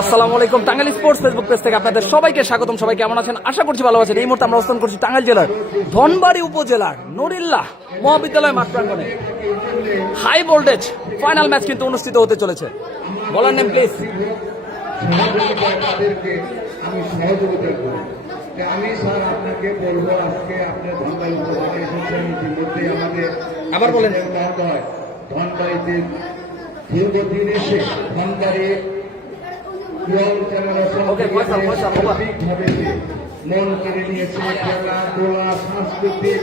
আসসালামু আলাইকুম। Tangail sports Facebook page থেকে আপনাদের সবাইকে স্বাগতম। সবাই কেমন আছেন? আশা করছি ভালো আছেন। এই মুহূর্তে আমরা অবস্থান করছি টাঙ্গাইল জেলার ধনবাড়ী উপজেলার নুরিল্লাহ মহাবিদ্যালয় মাঠ প্রাঙ্গণে। হাই ভোল্টেজ ফাইনাল ম্যাচ কিন্তু অনুষ্ঠিত হতে চলেছে। বলার নেম প্লিজ। আমি সহযোগিতা করি যে আমি স্যার আপনাকে বলবো আজকে আপনার ধনবাড়ি উপজেলা এসেছেন ইতিমধ্যে আমাদের আবার বলেন। ধনবাড়িতে দীর্ঘদিন এসে ধনবাড়ি মন কেড়ে নিয়েছে খেলাধুলা সাংস্কৃতিক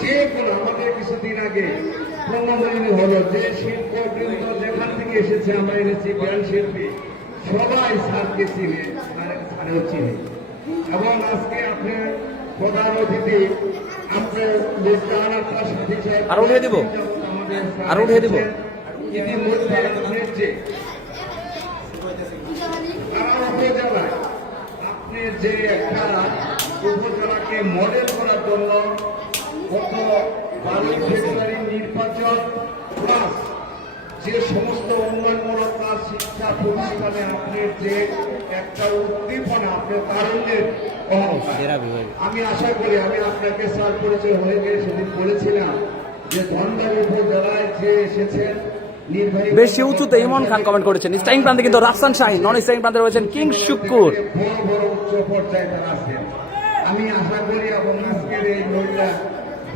যে কোনো আমাদের কিছুদিন আগে প্রণামনী হলো যে শিল্পবৃন্দ যেখান থেকে এসেছে আমরা এনেছি জ্ঞান শিল্পী সবাই স্যারকে চিনে স্যারেও চিনে এবং আজকে আপনার প্রধান অতিথি আপনার আর উঠিয়ে দিব আর উঠিয়ে দিব ইতিমধ্যে আপনার যে উপজেলায় আপনি যে একটা উপজেলাকে মডেল করার জন্য গত 12 ফেব্রুয়ারি নির্বাচন প্লাস যে সমস্ত উন্নয়নমূলক কাজ শিক্ষা প্রতিষ্ঠানে আপনার যে একটা উদ্দীপনা আপনার তারুণ্যের আমি আশা করি আমি আপনাকে স্যার পরিচয় হয়ে গিয়ে সেদিন বলেছিলাম যে ধনবাড়ী উপজেলায় যে এসেছেন বেশি উঁচুতে ইমন খান কমেন্ট করেছেন। স্টাইং প্রান্তে কিন্তু রাফসান শাহিন, নন স্টাইং প্রান্তে রয়েছেন কিং শুক্কুর। বড় বড় উচ্চ পর্যায়ে তারা আছেন। আমি আশা করি এবং আজকের এই মহিলা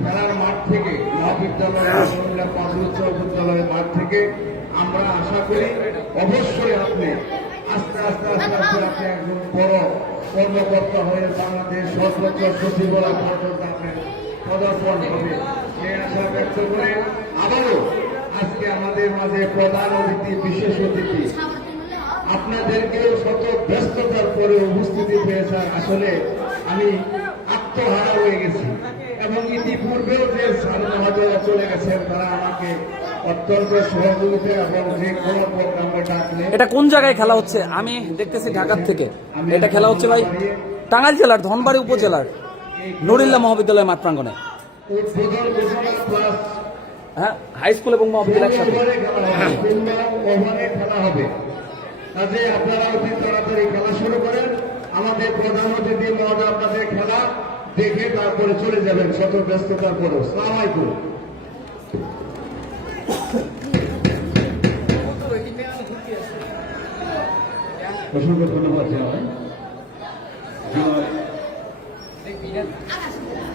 খেলার মাঠ থেকে মহাবিদ্যালয় মহিলা পাঁচ উচ্চ বিদ্যালয়ের মাঠ থেকে আমরা আশা করি অবশ্যই আপনি আস্তে আস্তে আস্তে আস্তে আপনি একজন বড় কর্মকর্তা হয়ে বাংলাদেশ সর্বোচ্চ সচিবালয় পর্যন্ত আপনার পদার্পণ হবে সেই আশা ব্যক্ত করে আবারও আজকে আমাদের মাঝে প্রধান অতিথি বিশেষ অতিথি আপনাদেরকেও শত ব্যস্ততার পরে উপস্থিতি পেয়েছে। আসলে আমি আত্মহারা হয়ে গেছি এবং ইতিপূর্বেও যে স্যার মহাজরা চলে গেছেন তারা আমাকে অত্যন্ত সহযোগিতা এবং যে কোনো প্রোগ্রামে ডাকলে। এটা কোন জায়গায় খেলা হচ্ছে? আমি দেখতেছি ঢাকার থেকে। এটা খেলা হচ্ছে ভাই টাঙ্গাইল জেলার ধনবাড়ী উপজেলার নুরিল্লাহ মহাবিদ্যালয় মাঠ প্রাঙ্গণে। হ্যাঁ, হাই স্কুল এবং মহাবিদ্যালয় একসাথে খেলা হবে। কাজে আপনারা অতি তাড়াতাড়ি খেলা শুরু করেন। আমাদের প্রধান অতিথি মহোদয় আপনাদের খেলা দেখে তারপরে চলে যাবেন শত ব্যস্ততার পরেও। আসসালামু আলাইকুম। অসংখ্য ধন্যবাদ জানাই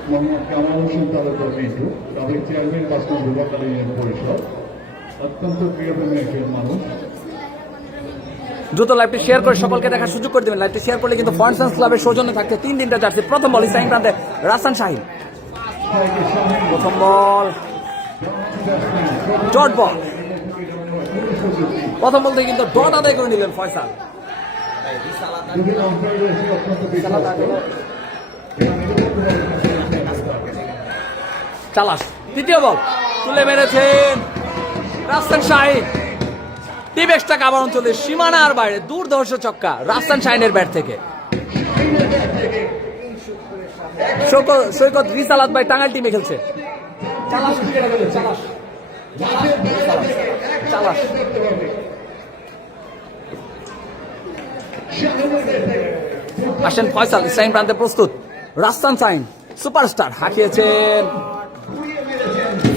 মোহাম্মদ কামাল হোসেন তালুকদার মিন্টু, সাবেক চেয়ারম্যান 5 নং বিভাগীয় ইউনিয়ন পরিষদ, অত্যন্ত প্রিয়প্রেমী একজন মানুষ। দ্রুত লাইভটি শেয়ার করে সকলকে দেখার সুযোগ করে দেবেন। লাইভটি শেয়ার করলে কিন্তু ফয়েন্স ক্লাবের সৌজন্যে থাকছে 3 দিনটা জার্সি। প্রথম বল স্টাইং প্রান্তে রাফসান শাহিন, প্রথম বল ডট বল। প্রথম বল থেকে কিন্তু ডট আদায় করে নিলেন ফয়সাল। চালাস তৃতীয় বল তুলে মেরেছেন রাফসান শাহিন। টিবেক্সটাকে আবার অঞ্চলে সীমানার বাইরে দুর্ধর্ষ ছক্কা রাফসান শাহিনের ব্যাট থেকে। সৈকত রিসালাত ভাই টাঙ্গাইল টিমে খেলছে। আসেন ফয়সাল স্টাইন প্রান্তে প্রস্তুত। রাফসান শাহিন সুপারস্টার হাঁকিয়েছেন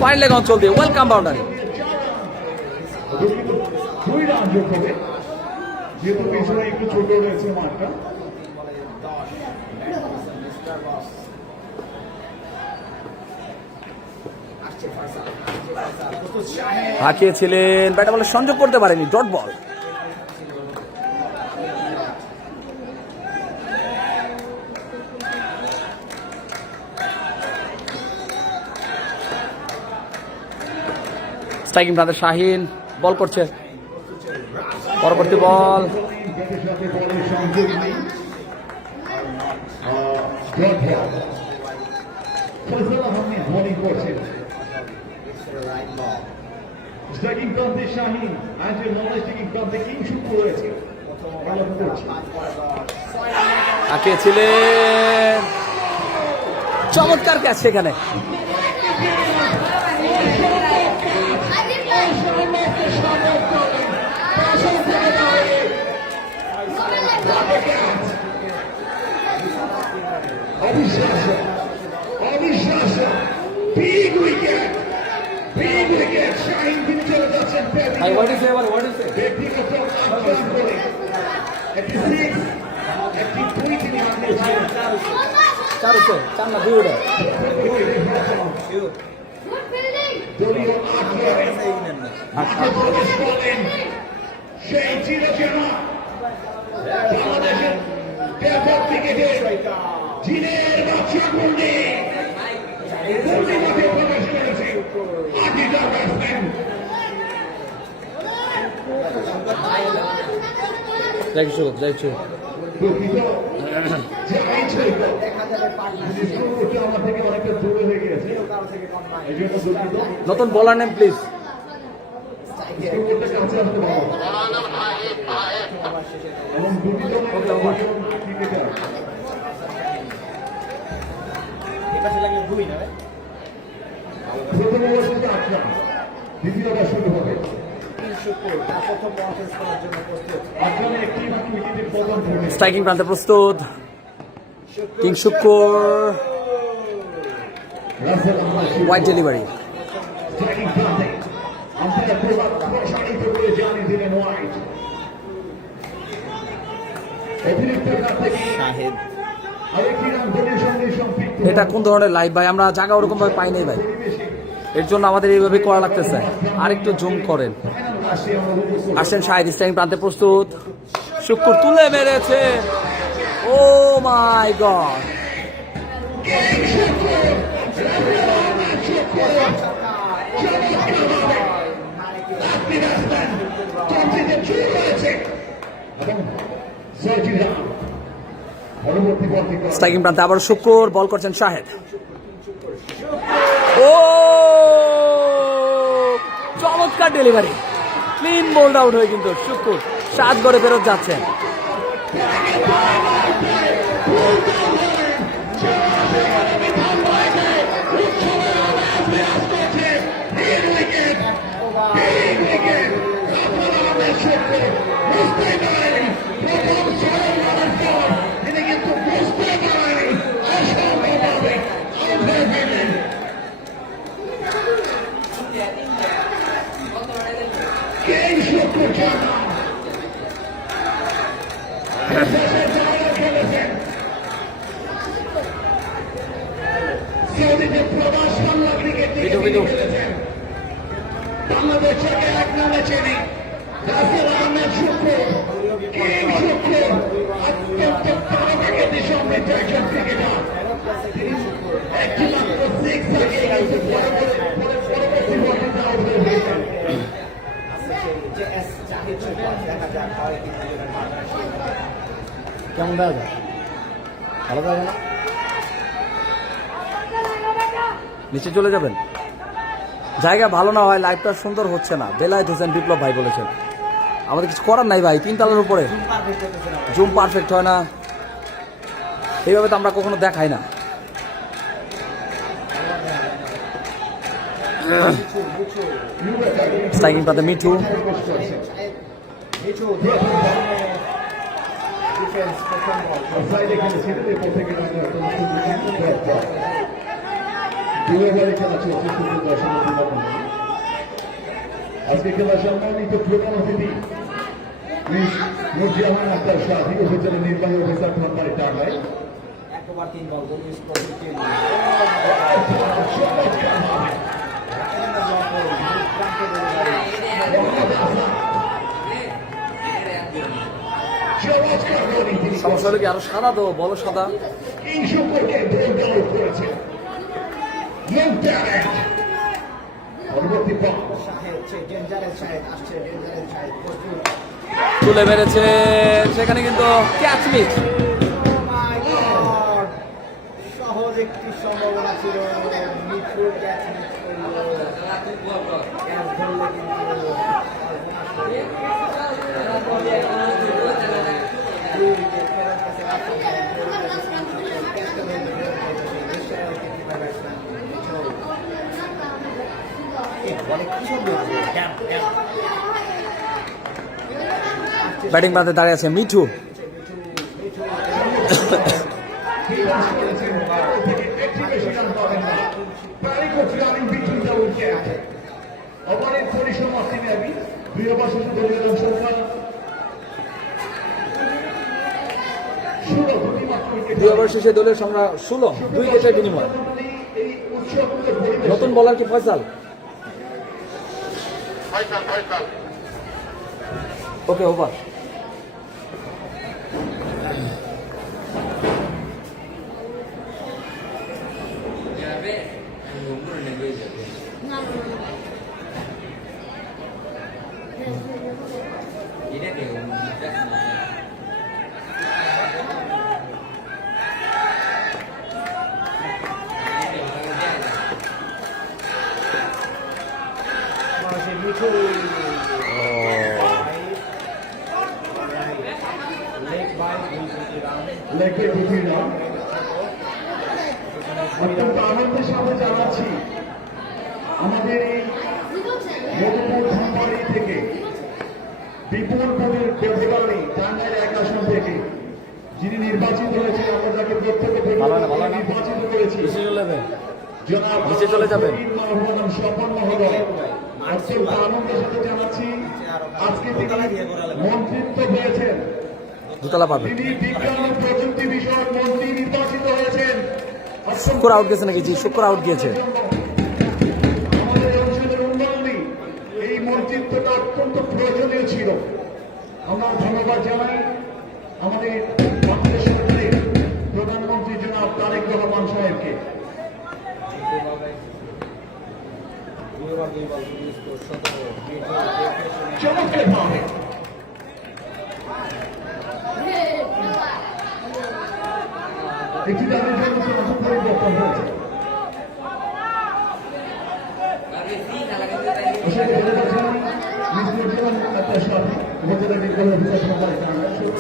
ফাইন লেগ অঞ্চল দিয়ে। Welcome boundary. যেহেতু পেছনে একটু ছোট রয়েছে মাঠটা। হাঁকিয়েছিলেন, ব্যাটে বলে সংযোগ করতে পারেনি, ডট বল। স্ট্রাইকিং প্রান্তে শাহিন বল করছে, পরবর্তী বল স্ট্রাইকিং প্রান্তে শাহিন আজকে স্ট্রাইকিং প্রান্তে কিং শুক্কুর রয়েছে। হাঁকিয়েছিলেন, চমৎকার ক্যাচ সেখানে। অবিশ্বাস্য অবিশ্বাস্য বিগ উইকেট শাহিন তিনি চলে যাচ্ছেন ব্যক্তিগত 8 রান করে একটি 6 একটি 2 তিনি হারিয়েছেন চার না 2 ওটা দলীয় 8 রানে মাঠে প্রবেশ করলেন সেই চিরচেনা বাংলাদেশের ব্যাপক ক্রিকেটে জিনের বাচ্চা গুন্ডি মাঠে প্রবেশ করেছে আটিটা ব্যাটসম্যান দুঃখিত যে আইন ছিল আমার থেকে অনেকটা দূরে হয়ে গিয়েছে এই জন্য দুঃখিত নতুন বলার নেম প্লিজ এবং দুটি ক্রিকেটার প্রথম ওভার থেকে 8 রান দ্বিতীয় ওভার শুরু হবে আটজনে একটি উইকেটের পতন ঘটে স্ট্রাইকিং প্রান্তে প্রস্তুত কিং Shukkur Rasel Ahmed wide delivery striking প্রান্তে আম্পায়ার প্রসারিত করে জানিয়ে দিলেন হোয়াইট অতিরিক্ত কাছ থেকে আরেকটি রান দলের সঙ্গে সম্পৃক্ত এটা কোন ধরনের লাইভ ভাই আমরা জায়গা ওরকম ভাবে পাই নাই ভাই এর জন্য আমাদের এইভাবে করা লাগতেছে আরেকটু জুম করেন আসেন শাহিদ স্ট্রাইকিং প্রান্তে প্রস্তুত শুক্কুর তুলে মেরেছে ও মাই গড পরবর্তী বল থেকে স্ট্রাইকিং প্রান্তে আবার শুক্কুর বল করছেন শাহেদ ও চমৎকার ডেলিভারি ক্লিন বোল্ড আউট হয়ে কিন্তু শুক্কুর 7 গড়ে ফেরত যাচ্ছেন বাংলাদেশকে এক নামে চেনে রাসেল আহমেদ শুক্কুর কিং শুক্কুর অত্যন্ত তারকাখ্যাতি সমৃদ্ধ একজন ক্রিকেটার একটি মাত্র 6 থাকে কিন্তু পরবর্তী বলটিতে আউট হয়ে গেছেন কেমন দেখা যায় ভালো থাকে না নিচে চলে যাবেন জায়গা ভালো না হয় লাইভটা সুন্দর হচ্ছে না বেলায়েত হোসেন বিপ্লব ভাই বলেছেন আমাদের কিছু করার নাই ভাই 3 তলার উপরে জুম পারফেক্ট হয় না এইভাবে তো আমরা কখনো দেখাই না স্ট্রাইকিং প্রান্তে মিঠু আজকে খেলা সম্মানিত প্রধান অতিথি নুরজাহান আক্তার শাহী উপজেলা নির্বাহী অফিসার কোম্পানি টাঙ্গাইল সমস্যা হলো কি আরো সাদা তো বলো সাদা এই সম্পর্কে করেছেন পরবর্তী তুলে মেরেছে সেখানে কিন্তু ক্যাচ মিস সহজ একটি সম্ভাবনা ছিল মিঠু ক্যাচ মিস করলো ক্যাচ ধরলে ব্যাটিং প্রান্তে দাঁড়িয়ে আছে মিঠু শেষে দলীয় রান সংখ্যা 16, দুটি মাত্র উইকেট। 2 ওভার শেষে দলের সংখ্যা 16, 2 উইকেটের বিনিময়। এই উৎসবমুখর পরিবেশে নতুন বলার কি ফয়সাল? ওকে, ওভার। মানুষের মিঠু লেগ বাই 2 রান। লেগে দুটি রান। অত্যন্ত আনন্দের সাথে জানাচ্ছি আমাদের এই মধুপুর ধনবাড়ি থেকে বিপুল ভোটের ব্যবধানে টাঙ্গাইল 1 আসন থেকে যিনি নির্বাচিত হয়েছেন, আমরা যাকে প্রত্যক্ষ নির্বাচিত করেছি, জনাব নিচে চলে যাবেন। মহোদয় স্বপন মহোদয়, অত্যন্ত আনন্দের সাথে জানাচ্ছি আজকে তিনি মন্ত্রিত্ব পেয়েছেন। দুতলা পাবে। তিনি বিজ্ঞান ও প্রযুক্তি বিষয়ক মন্ত্রী নির্বাচিত হয়েছেন। শুক্র আউট গেছে নাকি? জি, শুক্র আউট গিয়েছে। আমাদের অঞ্চলের উন্নয়নে এই মন্ত্রিত্বটা অত্যন্ত প্রয়োজনীয় ছিল। আমরা ধন্যবাদ জানাই আমাদের বাংলাদেশ সরকারের প্রধানমন্ত্রী জনাব তারেক রহমান সাহেবকে। চমৎকার ভাবে একটি তাদের জন্য নতুন পরিবর্তন হয়েছে।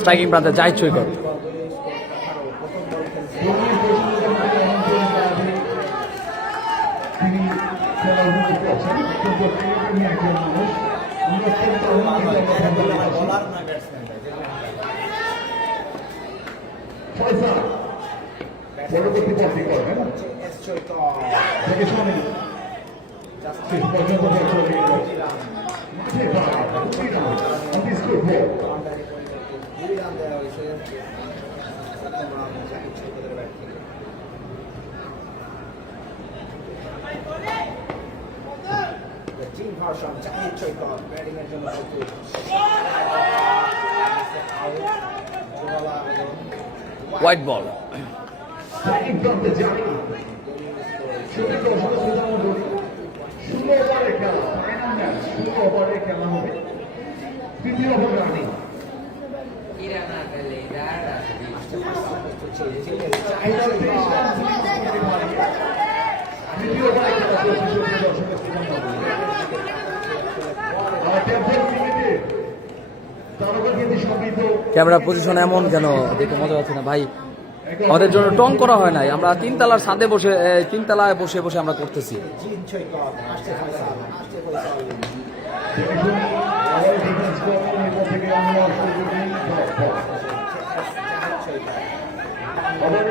স্ট্রাইকিং প্রান্তে জাহিদ সৈকত। তিনি খেলা উপভোগ করছেন, কিন্তু তিনি একজন মানুষ। আমরা অত্যন্ত আনন্দিত। বলার না ব্যাটসম্যান ফয়সাল পরবর্তী পথে করবেন এস চৈতন্য থেকে শোনেন শেষ পর্যন্ত চলে গেল। মাঠে দাঁড়ায়, দুই রান, অতি স্কোর বল। 2 রান দেওয়া হয়েছে প্রথম রান জাহিদ সৈকতের ব্যাট থেকে। টিম ভার্সন জাহিদ সৈকত ব্যাটিং এর জন্য প্রস্তুত। White ball. স্ট্রাইকিং প্রান্তে জানি শুধু 16 ওভারের খেলা, ফাইনাল ম্যাচ 16 ওভারের খেলা হবে। তৃতীয় ওভার রানিং তৃতীয় ওভারে খেলা চলছে। সুপ্রিয় দর্শকের তারকা কিন্তু সমৃদ্ধ ক্যামেরা পজিশন এমন কেন দেখে মজা হচ্ছে না ভাই? আমাদের জন্য টং করা হয় নাই, আমরা 3 তলার ছাদে বসে 3 তলায় বসে বসে আমরা করতেছি। জিন সৈকত আসছে ফয়সাল আসছে ফয়সাল আবার ডিফেন্স করবেন, এরপর থেকে আমরা শুরু করি জাহিদ সৈকত আবার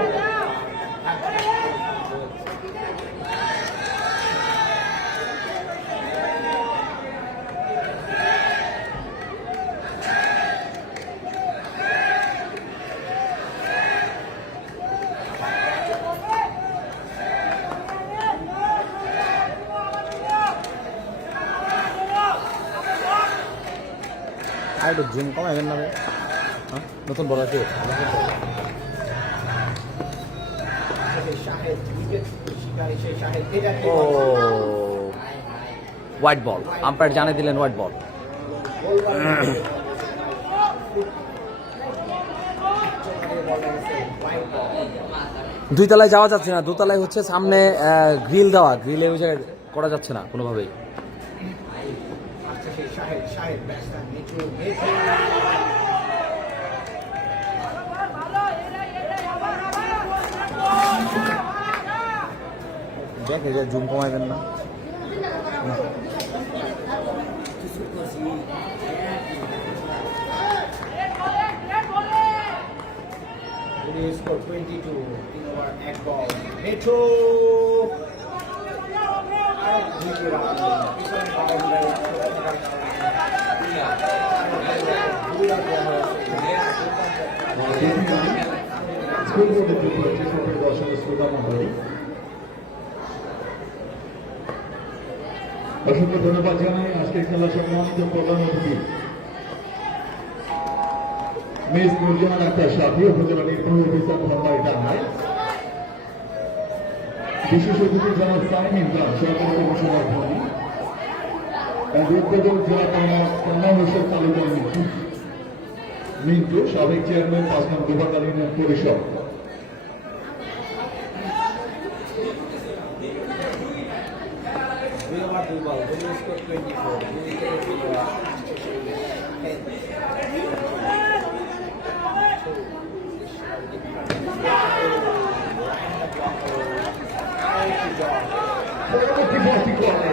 আর একটু জুম কমাবেন না ভাই? হ্যাঁ, নতুন বলার কে? শাহেদ উইকেট শিকারী সেই শাহেদ এটা ও হোয়াইট বল। আম্পায়ার জানিয়ে দিলেন হোয়াইট বল। দুই তলায় যাওয়া যাচ্ছে না, দোতলায় হচ্ছে সামনে গ্রিল দেওয়া, গ্রিলে ওই জায়গায় করা যাচ্ছে না কোনোভাবেই। আসছে সেই শাহেদ শাহেদ ব্যাটসম্যান মিঠু মিঠু দেখ এটা জুম কমাবেন না? স্কোর 22 3 ওভার 1 বল মিঠু আর 2 রান পিছনে বাউন্ডারি স্কুল বোর্ডের জন্য সকল দর্শক শ্রোতা মণ্ডলী, অসংখ্য ধন্যবাদ জানাই আজকের খেলা সম্মানিত প্রধান অতিথি মিস নুরজাহান আক্তার সাথী, উপজেলা নির্বাহী অফিসার ধনবাড়ি টাঙ্গাইল। বিশেষ অতিথি জনাব সাইম ইমরান, সরকারি কমিশনার ধনী, উদ্বোধক জেলা কন্যা হোসেন তালুকদার মিন্টু, সাবেক চেয়ারম্যান ৫ নং গোপাকালী ইউনিয়ন পরিষদ। পরবর্তী করে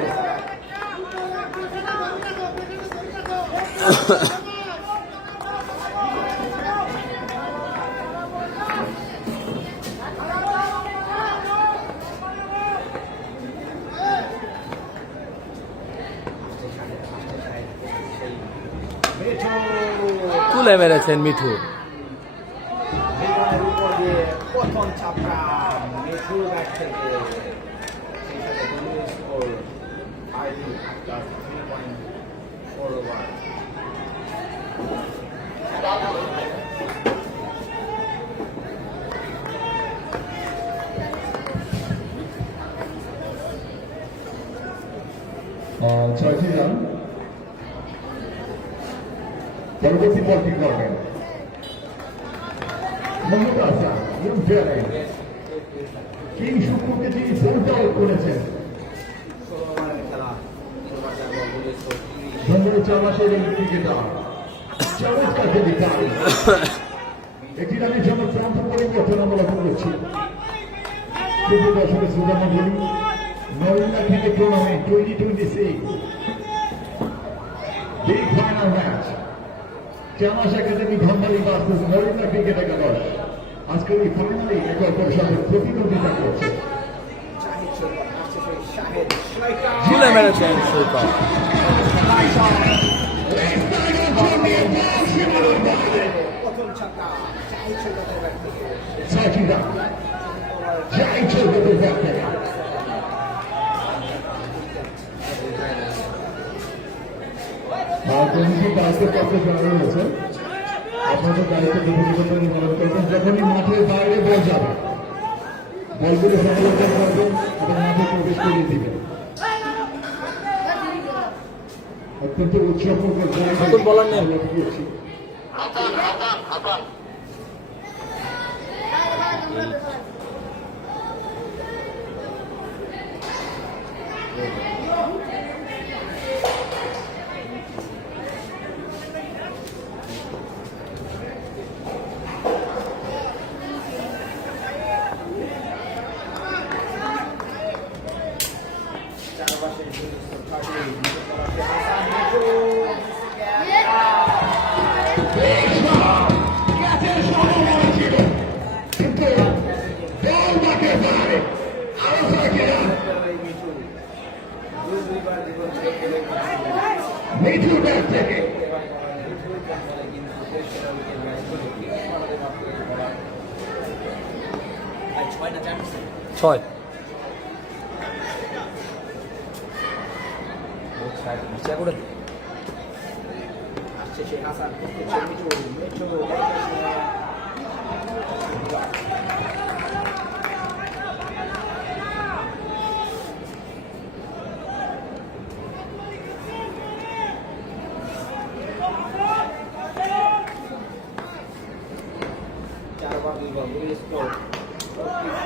তুলে মেরেছেন মিঠু। প্রথম ছাপটা মিঠুর ব্যাট থেকে সেই সাথে দলীয় স্কোর 3.4 ওভার। ছয়টি রান। পরবর্তী বলটি করবেন মোহাম্মদ হাসান, কিং শুক্রকে তিনি ফোনটা আউট করেছেন। 16 ওভারের খেলা, দলীয় স্কোর 30। ধন্যবাদ চামাশের এই ক্রিকেটার, চমৎকার যদি পারে একটি রানের জন্য প্রান্ত পরিবর্তন আমরা লক্ষ্য করছি। শুধু দর্শকের শ্রোতা মন্ডলী, Narendra cricket tournament 2026 big final match চামাশ academy Dhanbari versus Narendra cricket একাদশ। আজকের এই ফাইনালে একে অপরের সাথে প্রতিদ্বন্দ্বিতা করছে। তুলে মেরেছেন সৈকত। প্রথম ছাপটা চাহিদ সৈকতের ব্যাট থেকে ছয়টি রান, জয় চৌধুরীর ব্যাট থেকে। কমিটি দায়িত্বের পক্ষে যারা রয়েছে, আপনাদের দায়িত্ব বিধিবদ্ধ পালন করবেন। যখনই মাঠের বাইরে বল যাবে, বলগুলো সমালোচনা করবেন এবং মাঠে প্রবেশ করিয়ে দিবেন। অত্যন্ত উৎসবমুখর নতুন বলার নেই। করছি। চারপাশে মিঠু ব্যাট থেকে ছয়। করে আসছে সেই হাসান, মিঠু মিঠু চারবার 2 বল, দলীয় স্কোর 44।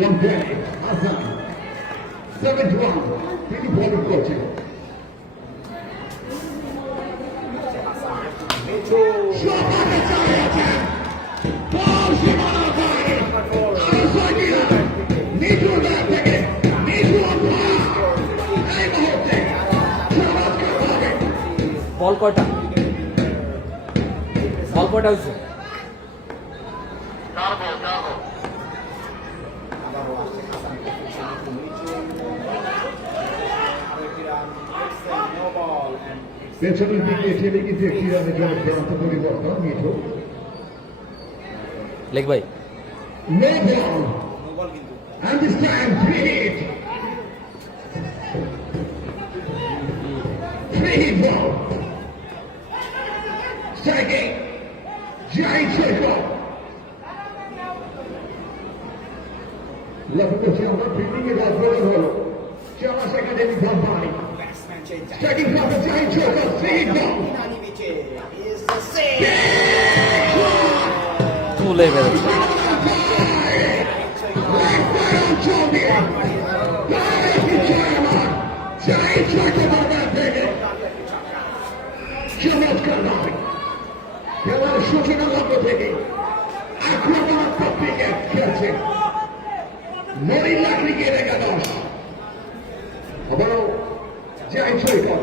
Young Danny, Hassan, 7-1, তিনি বলিং করছেন। মিঠু মিঠুর ব্যাট থেকে মিঠু এই মুহূর্তে বল কয়টা? বল কয়টা হয়েছে? পেছনের দিকে ঠেলে কিন্তু একটি রানের জন্য প্রান্ত পরিবর্তন মিঠু লেগ ভাই No ball. নো বল কিন্তু And this time, free hit. Free hit ball. Striking. Giant circle. লক্ষ্য করছি আমরা ফিল্ডিং এর অগ্রগতি হলো চামাস academy company batsman change striking from the giant circle. Free hit ball. Inani বিচে ইজ দ্য সেম তুলে বেরোচ্ছে Giant circle by that thing. চমৎকার নয় খেলার সূচনা লক্ষ্য থেকে আক্রমণাত্মক ক্রিকেট খেলছেন নরিল্লা ক্রিকেট একাদশ আবারও জয় সৈকত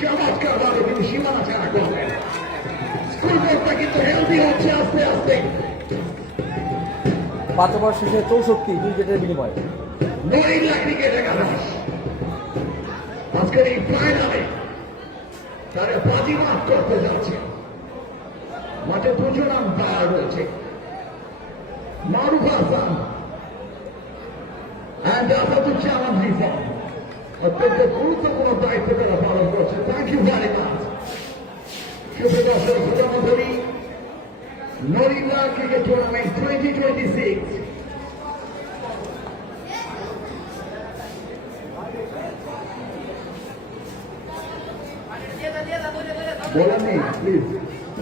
চমৎকার ভাবে কিন্তু সীমানা ছাড়া করবেন স্কুলবোর্ডটা কিন্তু হেলদি হচ্ছে আস্তে আস্তে 5 ওভার শেষে 64 উইকেটের বিনিময়ে নরিল্লা ক্রিকেট একাদশ আজকের এই ফাইনালে তারা বাজিমাত করতে যাচ্ছে মাঠে দুজন আম্পায়ার রয়েছে মারুফ হাসান অ্যান্ড আসাদুজ্জামান রিফন অত্যন্ত গুরুত্বপূর্ণ দায়িত্ব তারা পালন করছে থ্যাংক ইউ ভেরি মাচ সুপ্রিয় দর্শক প্রধানমন্ত্রী নরিল্লা ক্রিকেট টুর্নামেন্ট 2026 বলার নেই প্লিজ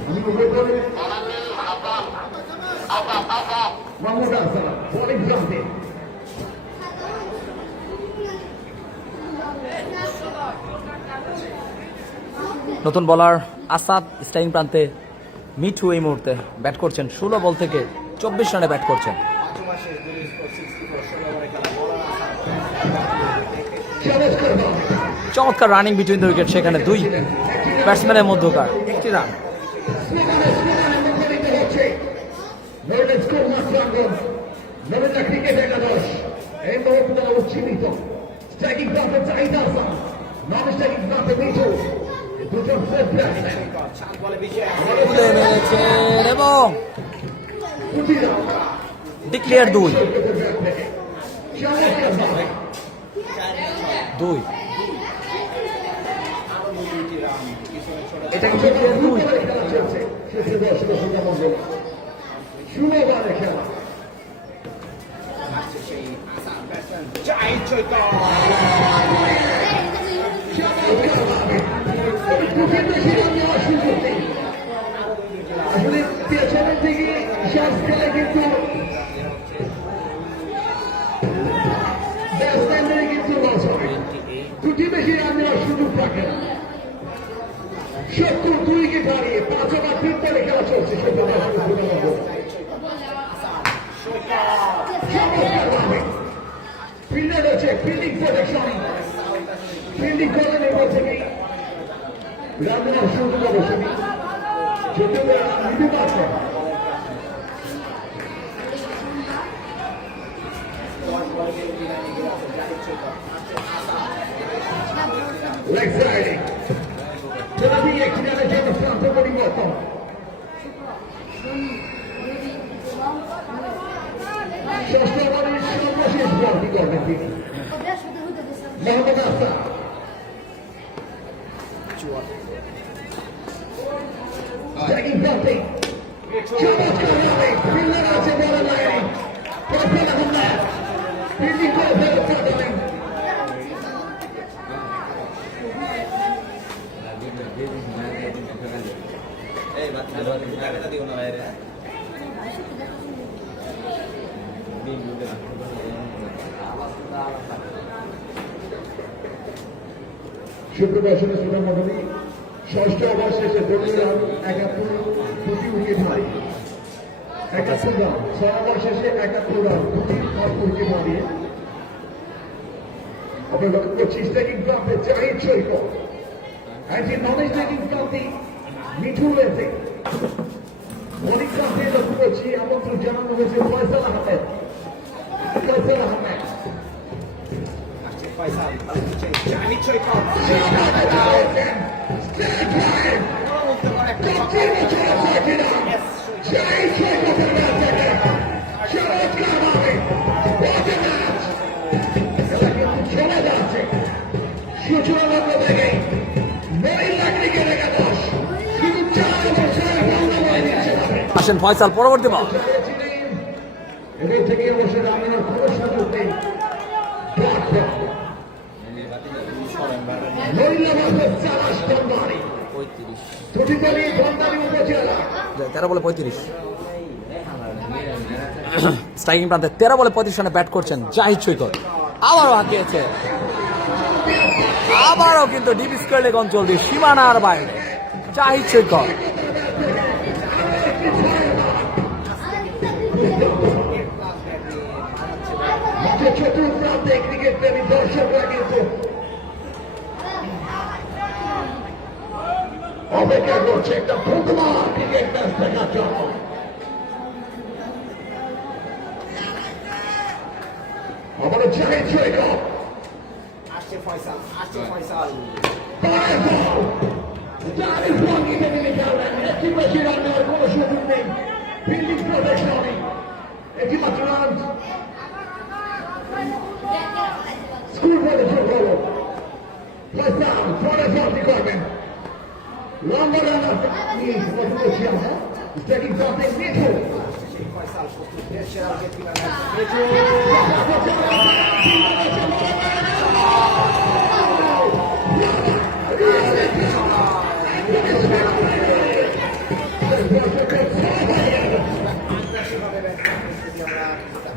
আমি উল্লেখ করে মাহমুদ হাসান বোলিং প্রান্তে নতুন বলার আসাদ স্টাইন প্রান্তে মিঠু এই মুহূর্তে ব্যাট করছেন 16 বল থেকে 24 রানে ব্যাট করছেন 5 মাসে দুই স্কোর 64 16 ওভারে খেলা বলার চমৎকার বল চমৎকার রানিং বিটুইন দ্য উইকেট সেখানে দুই ব্যাটসম্যানের মধ্যকার একটি রান স্লোগানে মুখরিত হচ্ছে নরিল্লা স্কুল মাঠ প্রাঙ্গণ নরিল্লা ক্রিকেট একাদশ এই মুহূর্তে উচ্ছ্বসিত স্ট্রাইকিং প্রান্তে জাহিদ হাসান নন স্ট্রাইকিং প্রান্তে মিঠু দুজন সেট ব্যাটসম্যান 7 বলে বিচে তুলে মেরেছেন এবং দুটি রান ডিক্লেয়ার 2 চমৎকার ভাবে 2 আরো 2টি রান পিছনে ছোট এটা কিন্তু ডিক্লেয়ার 2 খেলা চলছে সুপ্রিয় দর্শক শ্রোতা মণ্ডলী শুভবারে খেলা মারছে সেই আসাম ব্যাটসম্যান জাহিদ সৈকত আসলে পেছনের দিকে শ্বাস খেলে কিন্তু ব্যাটসম্যানদের কিন্তু লস হবে দুটি বেশি রান নেওয়ার সুযোগ রাখে না 72 উইকেট হারিয়ে 5 ওভার 3 বলে খেলা চলছে চমৎকার ভাবে ফিল্ডার রয়েছে ফিল্ডিং প্রোটেকশন ফিল্ডিং করেন এবার থেকেই রান নেওয়ার সুযোগ অবশ্যই যদিও নিতে পারছে লেগ সাইডে চলে দিয়ে একটি রানের জন্য প্রান্ত পরিবর্তন ষষ্ঠ ওভারের সর্বশেষ বলটি করবেন তিনি মোহাম্মদ আসাদ Tagging Bumpy. চমৎকার ভাবে ফিল্ডার আছে বড় লাইনে প্রফেল আহমেদ ফিল্ডিং করে ফেরত পাঠালেন এই বাচ্চা টাকাটা দিও না বাইরে শুক্রবাসনের শ্রোতা মন্ডলী ষষ্ঠ ওভার শেষে 2 রান 71 দুটি উইকেট হারিয়ে 71 রান 6 ওভার শেষে 71 রান দুটি উইকেট হারিয়ে আমরা লক্ষ্য করছি স্ট্রাইকিং প্রান্তে জাহিদ সৈকত অ্যান্ড নন স্ট্রাইকিং প্রান্তে মিঠু রয়েছে পরীক্ষা দিয়ে লক্ষ্য করছি আমন্ত্রণ জানানো হয়েছে ফয়সাল আহমেদ। ফয়সাল আহমেদ আসছে ফয়সাল, জাহিদ সৈকত খেলা যাচ্ছে সূচনা লগ্ন থেকে নড়িল্লা ক্রিকেট একাদশ শুধু 4 বছরের গৌরবময় দিচ্ছে তাদের। আসেন ফয়সাল, পরবর্তী বল। এদের থেকে অবশ্য রামের কোনো সুযোগ নেই। নড়িল্লা ভার্সেস চালাস ধনবাড়ি, তটিতলী ধনবাড়ি উপজেলা। 13 বলে 35। স্ট্রাইকিং প্রান্তে 13 বলে 35 রানে ব্যাট করছেন জাহিদ সৈকত। আবারও হাঁকিয়েছে, আবারও কিন্তু ডিপ স্কোয়ার লেগ অঞ্চল দিয়ে সীমানার বাইরে জাহিদ সৈকত। চতুর্থ ক্রিকেট প্রেমী দর্শকরা কিন্তু অপেক্ষা করছে একটা ফুটবল ক্রিকেট ম্যাচ দেখার জন্য। আমাদের জাহিদ সৈকত আসছে ফয়সাল, আসছে ফয়সাল পরের বল জাহিদ ভাঙ্গিতে তিনি খেলবেন। একটি বেশি রান নেওয়ার কোনো সুযোগ নেই, ফিল্ডিং প্রোটেকশন নেই, একটি মাত্র রান স্কুল বলে যোগ হল। ফয়সাল পরের বলটি করবেন, লম্বা রান নিয়ে লক্ষ্য করছি আমরা। স্ট্রাইকিং প্রান্তে মিঠু ফয়সাল প্রস্তুত, দেশের আগে কিভাবে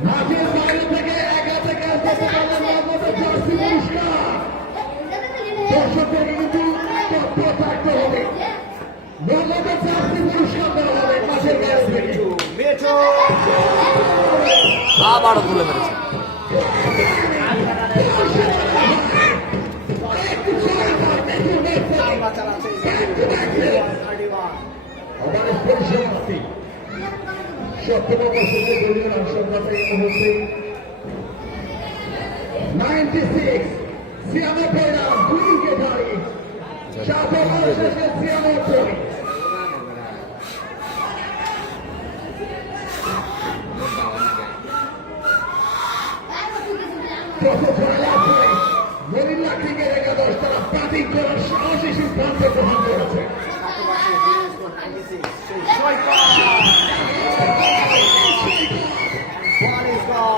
মাঠের বাইরে থেকে একা থেকে আসতে পারেন আমাদের জার্সি পুরস্কার। দর্শকদের কিন্তু তথ্য থাকতে হবে, নগদের জার্সি পুরস্কার দেওয়া হবে মাঠের বাইরে থেকে। মেঠো আবারও তুলে মেরেছে। চালাচ্ছে আমাদের পরিসমাপ্তি সপ্তম বছরের দলীয় রাষ্ট্রপতি এই মুহূর্তে 96 96 রান 2 উইকেট হারিয়ে 7 ওভার শেষে 96। নড়িল্লা ক্রিকেট একাদশ তারা ব্যাটিং করার সাহসী সিদ্ধান্ত গ্রহণ করেছে।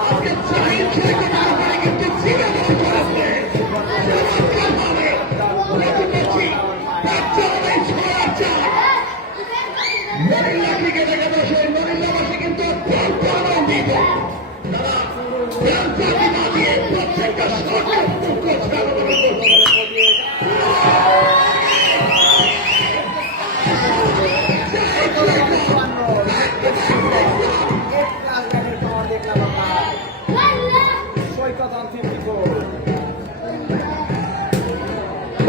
আজকে জাহিদ সৈকতের উপরে কিন্তু জিরো বল করেছে। চমৎকারভাবে লক্ষ্য করছি তার চরমে ছোঁয়া চায়। নড়িল্লা ক্রিকেট একাদশের নড়িল্লাবাসী কিন্তু অত্যন্ত আনন্দিত। তারা প্রাণ পাখি না দিয়ে প্রত্যেকটা শটকে করছে আলোচনা করছে।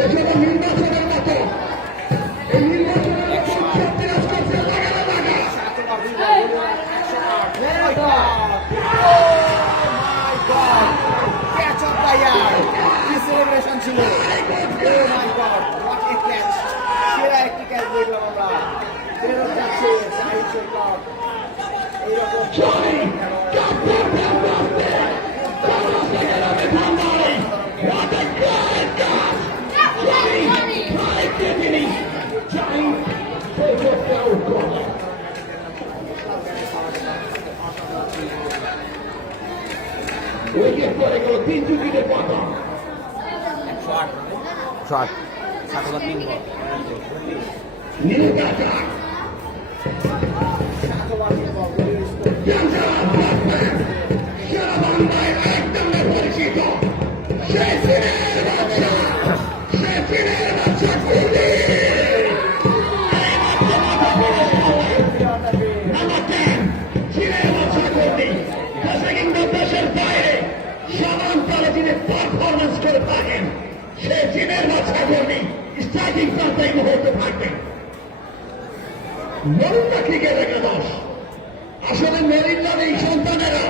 এছাড়া নির্বাচনের মতো এই নির্বাচনের বিরাজ করছে লাগানো লাগা। ছিল সেরা একটি ক্যাচ দেখলাম আমরা। ফেরত যাচ্ছে জাহিদ সৈকত। উইকেট পরে গেল 3 উইকেটে পতন। শট নিউ কাটা সারা বাংলায় একদম পরিচিত শেফিনের বাচ্চা কুলি। নাম্বার 10 চীনের বাচ্চা কুলি দেশে কিংবা দেশের বাইরে সমান্তরে যিনি পারফরমেন্স করে থাকেন সে চীনের বাচ্চা কুলি স্ট্রাইকিং প্রান্তে এই মুহূর্তে থাকবেন। মেরিল্লা ক্রিকেট একাদশ। আসলে মেরিল্লার এই সন্তানেরা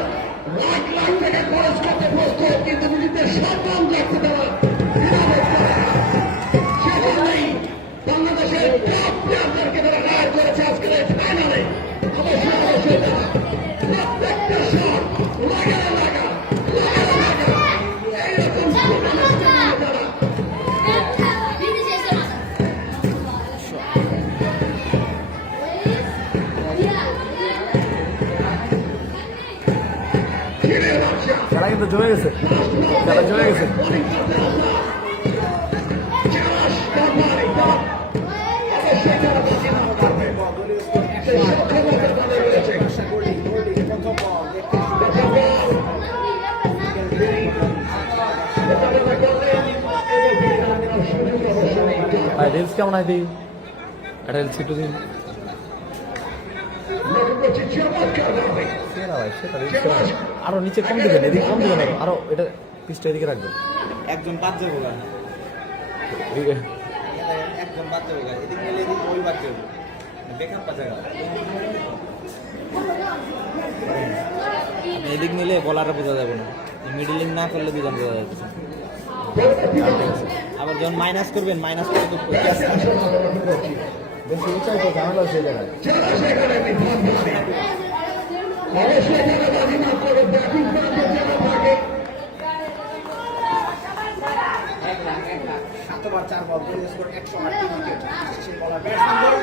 লাখ লাখ টাকা খরচ করতে প্রস্তুত, কিন্তু নিজেদের সম্মান রাখতে তারা দ্বিধাবোধ করে না। সেজন্যই বাংলাদেশের টপ প্লেয়ারদেরকে তারা হায়ার করেছে আজকের এই ফাইনালে। অবশ্যই অবশ্যই তারা প্রত্যেকটা শট লাগানো লাগা এইরকম টুর্নামেন্ট চালিয়ে তারা ছিঁড়ে বাদশা খেলা কিন্তু জমে গেছে, খেলা জমে গেছে। বোলিং করতে আসা চাষ দরবারে তারা অবশ্যই তারা বাজিমাত করবে। সেই সক্ষমতা তাদের রয়েছে। প্রথম বল দেখতে প্রথম বল মোকাবেলা করলেন এবং রানের সুযোগ অবশ্যই ভাই রিলস কেমন হয় দিই, একটা রিলস একটু দিন। লক্ষ্য করছি চমৎকার ভাবে সেরা ভাই, সেটা রিলস কেমন হয়? আরো নিচে কম দিবেন, এদিকে কম দিবেন, আরো এটা পিসটা এদিকে রাখবেন। একজন বাদ যাবো না, এদিকে একজন বাদ যাবো না, এদিক নিলে এদিক ওই বাদ যাবো, বেকআপ পা জায়গা এদিক নিলে বলাটা বোঝা যাবে না, মিডলিং না করলে দুজন বোঝা যাচ্ছে। আবার যখন মাইনাস করবেন, মাইনাস করে তো বেশি উঁচাই তো ঝামেলা সেই জায়গায়। যারা সেখানে বিফল করে অবশ্যই যারা বাজিমাত করে ব্যাটিং প্রান্তে যারা থাকে সাতবার 4 বল গোল স্কোর 108 উইকেট। সেই বলার ব্যাটসম্যান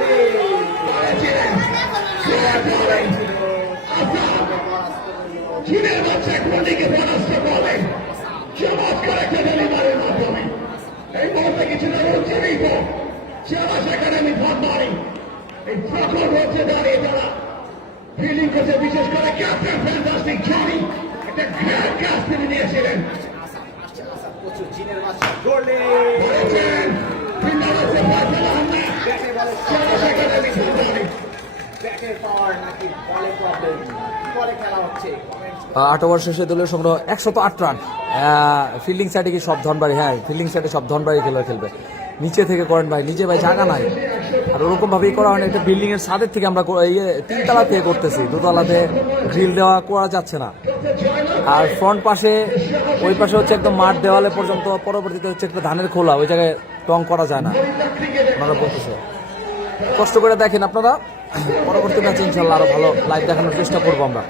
চীনের বাচ্চা কোহলিকে পরাস্ত করে চমৎকার একটা ডেলিভারির মাধ্যমে এই মুহূর্তে কিছুটা উজ্জীবিত যারা সেখানে বিফল করে এই প্রখর হচ্ছে দাঁড়িয়ে তারা ফিল্ডিং করছে, বিশেষ করে ক্যাপ্টেন ফ্যান্টাস্টিক জনি একটা গ্র্যান্ড ক্যাচ তিনি নিয়েছিলেন। প্রচুর চীনের বাচ্চা গোলে করেছেন ফিল্ডার হচ্ছে ফয়সাল আহমেদ। যারা সেখানে বিফল করে ব্যাটের পাওয়ার নাকি বলে প্রবলেম, বলে খেলা হচ্ছে। 8 ওভার শেষে দলীয় সংগ্রহ 108 রান। ফিল্ডিং সাইডে কি সব ধনবাড়ি, হ্যাঁ ফিল্ডিং সাইডে সব ধনবাড়ি খেলবে। নিচে থেকে করেন ভাই, নিচে ভাই জায়গা নাই, আর ওরকম ভাবেই করা হয় না। একটা বিল্ডিং এর ছাদের থেকে আমরা তিনতলা থেকে করতেছি, দোতলাতে গ্রিল দেওয়া করা যাচ্ছে না। আর ফ্রন্ট পাশে ওই পাশে হচ্ছে একদম মাঠ দেওয়ালে পর্যন্ত, পরবর্তীতে হচ্ছে একটা ধানের খোলা, ওই জায়গায় টং করা যায় না। আপনারা বলতেছে কষ্ট করে দেখেন আপনারা, পরবর্তী ম্যাচে ইনশাল্লাহ আরো ভালো লাইভ দেখানোর চেষ্টা করবো আমরা।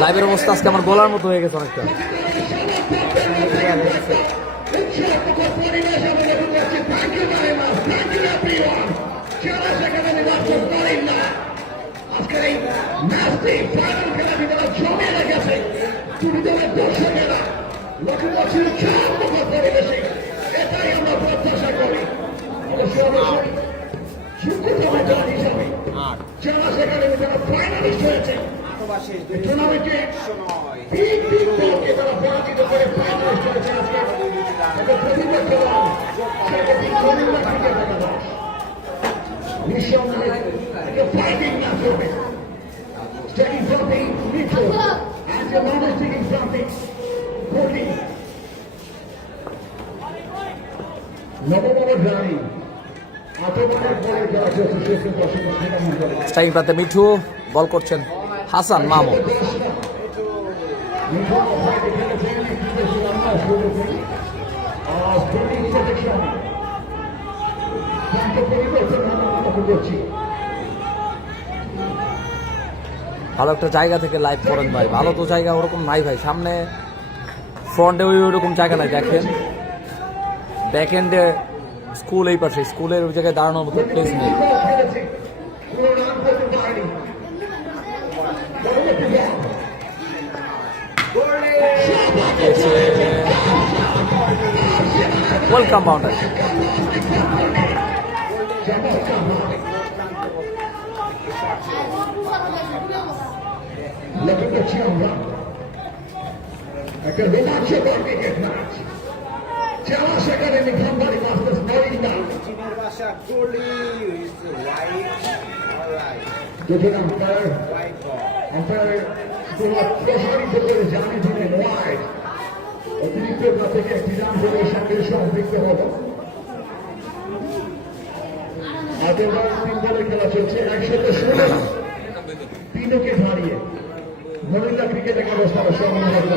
লাইভের অবস্থা আজকে আমার বলার মতো হয়ে গেছে অনেকটা। আজকের এই ম্যাচটি ফাইনাল খেলা ভিতরে জমিয়ে রেখেছে দুই দলের দর্শকেরা। লক্ষ্য করছি উৎসাহমুখর পরিবেশে, এটাই আমরা প্রত্যাশা করি। অবশ্যই অবশ্যই সুখতম দল হিসাবে যারা সেখানে যারা ফাইনালিস্ট হয়েছে এই টুর্নামেন্টে তিন দলকে তারা পরাজিত করে ফাইনালিস্ট হয়েছে। আজকে একটা প্রতিপক্ষ দল সেটি কুমিল্লা ক্রিকেট একাদশ। নিঃসন্দেহে একটা ফাইটিং ম্যাচ হবে। Taking something neutral and the man is taking something holy. নবমনের রানী আতমানের পরে যা চলছে শেষের দশম টুর্নামেন্ট স্ট্রাইকিং প্রান্তে মিঠু, বল করছেন হাসান মাহমুদ। মিঠু অফসাইডে খেলেছেন, একটু রান্না করেছেন আর ফিল্ডিং প্রোটেকশন তাকে পরিবর্তন লক্ষ্য করছি। ভালো একটা জায়গা থেকে লাইভ করেন ভাই, ভালো তো জায়গা ওরকম নাই ভাই, সামনে ফ্রন্টে ওইরকম জায়গা নাই। দেখেন ব্যাক এন্ডে স্কুল, এই পাশে স্কুলের ওই জায়গায় দাঁড়ানোর মতো প্লেস নেই। Welcome boundary. লক্ষ্য করছি আমরা একটা রোমাঞ্চকর ক্রিকেট ম্যাচ। যারা সেখানে ধনবাড়ি মাস্টার্স মরিন্দা চীনের বাসা গোলি দুজন আম্পায়ার প্রসারিত করে জানি দিলেন ওয়াইড। অতিরিক্ত থেকে একটি রান হলে সঙ্গে সম্পৃক্ত হল। আগেরবার 3 বলে খেলা চলছে 116 3 উইকেট হারিয়ে নড়িল্লা ক্রিকেট একাদশ তারা সম্মান করছে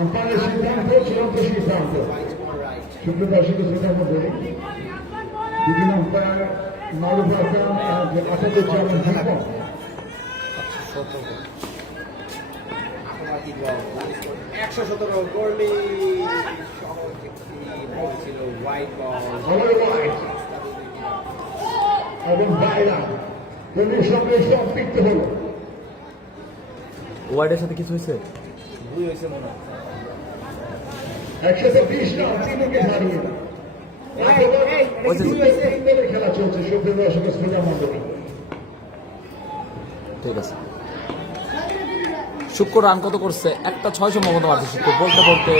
আম্পায়ারের সিদ্ধান্ত চূড়ান্ত সিদ্ধান্ত শুক্র দর্শকের শ্রোতার মধ্যে বিভিন্ন আম্পায়ার মারুফ হাসান আসাদুজ্জামান দীপক 117 গোল্ডি ছিল হোয়াইট বল আমার ওয়াইড এবং বাইরা কোনের সঙ্গে সম্পৃক্ত হল ওয়াইডের সাথে কিছু হয়েছে? ভুল হয়েছে মনে হয় 120 রান 3 উইকেট হারিয়ে খেলা চলছে শুক্র দর্শকের শ্রোতা মন্ডলী ঠিক আছে। শুক্র রান কত করছে? একটা 6 সম্ভবত মারছে শুক্র বলতে বলতে।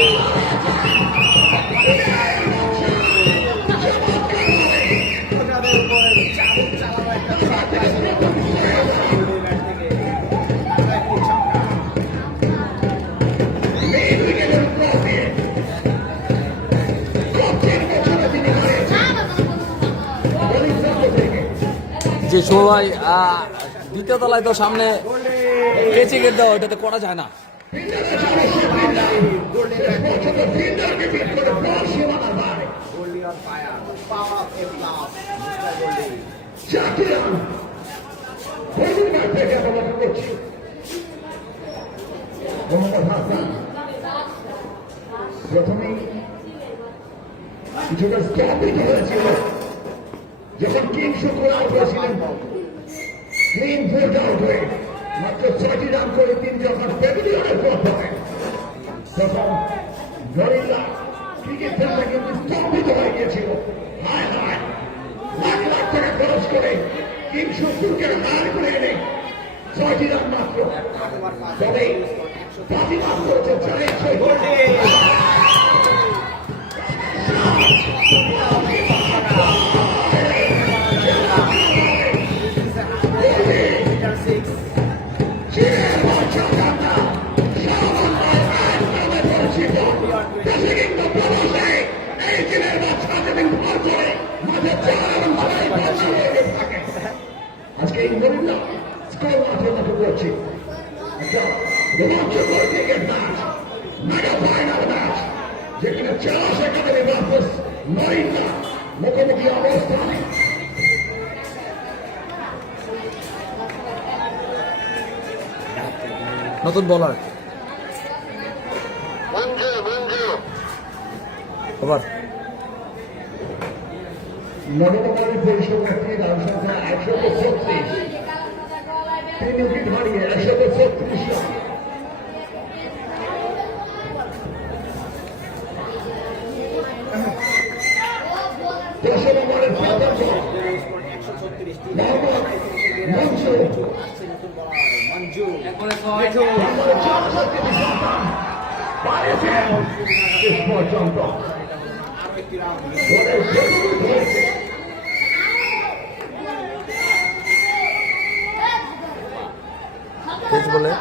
যে সবাই দ্বিতীয় তলায় তো সামনে কেচি গেট দেওয়া ওইটাতে করা যায় না। Goldie on fire power A plus mister Goldie প্রথমেই কিছুটা স্ট্যাম্পিং হয়েছিল যখন কিং শুক্র আউট হয়েছিলেন ক্লিন ফোল্ড আউট হয়ে মাত্র 6টি রান করে তিনি যখন প্যাভিলিয়নের পথ হয় তখন নড়িল্লা ক্রিকেট খেলাটা কিন্তু স্তম্ভিত হয়ে গিয়েছিল। হায় হায় লাখ লাখ টাকা খরচ করে কিং শুক্রকে হার করে এনে 6টি রান মাত্র, তবে বাজি লাভ করেছে 6 আজকে এই নড়িল্লা স্কোর মাঠের মতো করছে একটা রোমাঞ্চকর cricket match, mega final match যেখানে 4 একাডেমি ভার্সেস নড়িল্লা মুখোমুখি অবস্থানে। নতুন বলার আবার নবমবাড়ি পরিষদটি রান সংখ্যা 136, 3 উইকেট হারিয়ে 136 রান। দশ ওভারের প্রথম বল মোহাম্মদ মনসুর মঞ্জু শেষ পর্যন্ত বলের সেগুলো ধরেছে কেচ বলে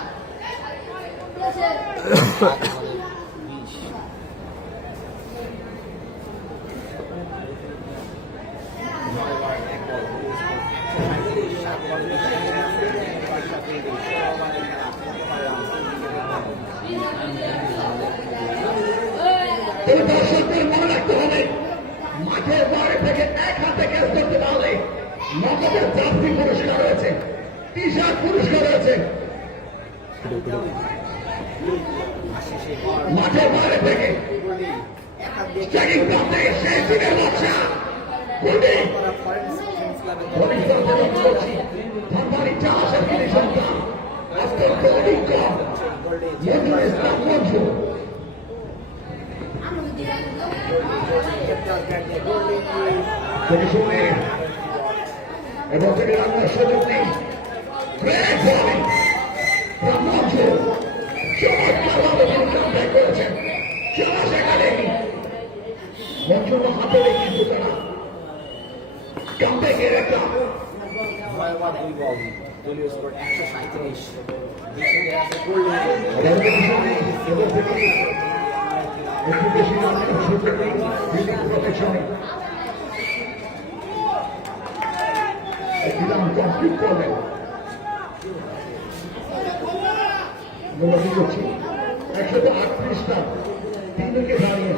দর্শকদের মনে রাখতে হবে মাঠের বাইরে থেকে 1 হাতে ক্যাচ করতে পারলে নগদের জাতীয় পুরস্কার রয়েছে, টি-শার্ট পুরস্কার রয়েছে। মাঠের বাইরে থেকে চেকিং করতে সেই দিনের বাচ্চা ধনবাড়ি চাষের তিনি সন্তান অত্যন্ত অভিজ্ঞ মঞ্জুর ইসলাম মঞ্জু থেকে শুনে এবং থেকে রান্নার সুযোগ নেই মঞ্জু চমৎকারভাবে তিনি কামব্যাক করেছেন। চাষ একাডেমি মঞ্জুর হাতে কিন্তু তারা কামব্যাকের একটা ভয়াবহ 2 বল দলীয় স্কোর 137। মিঠুকে আছে গোল্ডেন আমাদের পিছনে এবার থেকে একটু বেশি রানের সুযোগ নেই ফিল্ডিং প্রফেশনে। একটি রান কমপ্লিট করলেন। আমরা কি করছি 138 রান 3 উইকেট হারিয়ে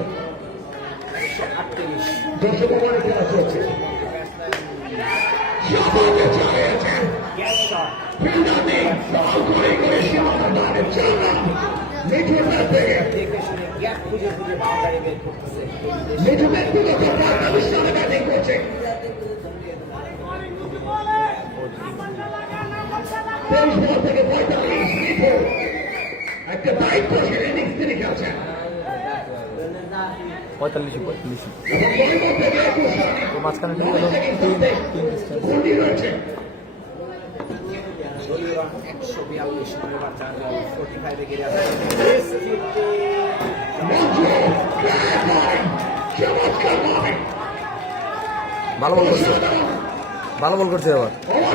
138। 10 ওভারে খেলা চলছে। গ্যাস শট দেখে শুনে গ্যাপ খুঁজে খুঁজে বাউন্ডারি বের করতেছে। একটা দায়িত্বশীল ইনিংস তিনি খেলছেন। 45 মাঝখানে বন্দি রয়েছে। দলীয় রান 142। এবার চার 45 এগিয়ে আছে। ভালো বল করছে, ভালো বল করছে এবার।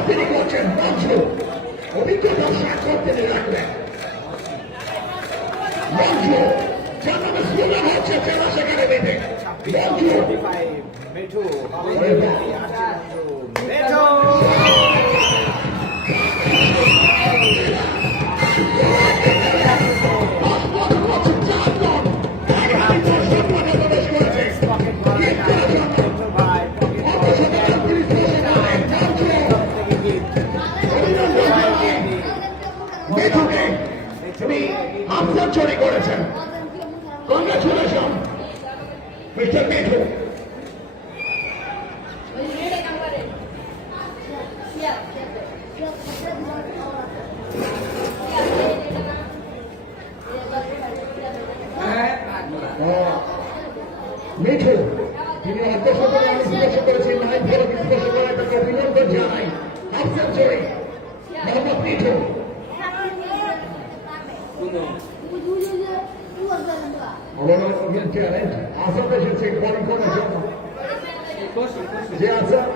তিনি করছেন মঞ্চ অভিজ্ঞতা স্বাক্ষর তিনি রাখলেন। মঞ্চ যেমন স্লোগান হচ্ছে সেটা সেখানে বেঁধে মঞ্চ 45 মিঠু মিঠু পকেট ভরা মিঠু ভাই তিনি হাফ চুরি করেছেন। Congratulation mister Mithu. মিঠু তিনি অর্ধশতকে আমি স্পর্শ করেছেন, লাইন ফেরত স্পর্শ করে তাকে অভিনন্দন জানাই। Half century Mohammad Mithu. Talent Assam এসেছে বোলিং করার জন্য। যে আসাম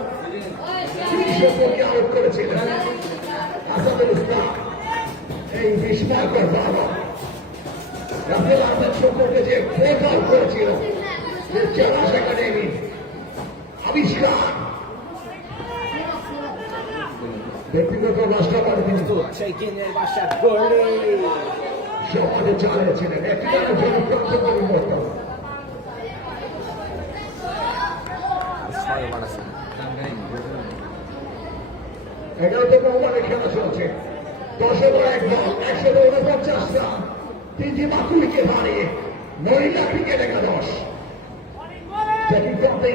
300 আউট করেছিলেন আসামের ইসলাম এই বিস্ময়কর বাবা রাফেল আহমেদ সম্পর্কে যে ফেক আউট করেছিল যে চালাস একাডেমি আবিষ্কার ব্যক্তিগত রাষ্ট্রপতি তিনি সেই কেন্দ্রের বাসা গোল্ডে সমাজে চালিয়েছিলেন একটি জন্য প্রাপ্ত পরিবর্তন। এগারোতম ওভারে খেলা চলছে। 10 ওভার 1 বল 149 রান 3টি মাত্র উইকেট হারিয়ে মহিলা ক্রিকেট একাদশ ব্যাটিং করতে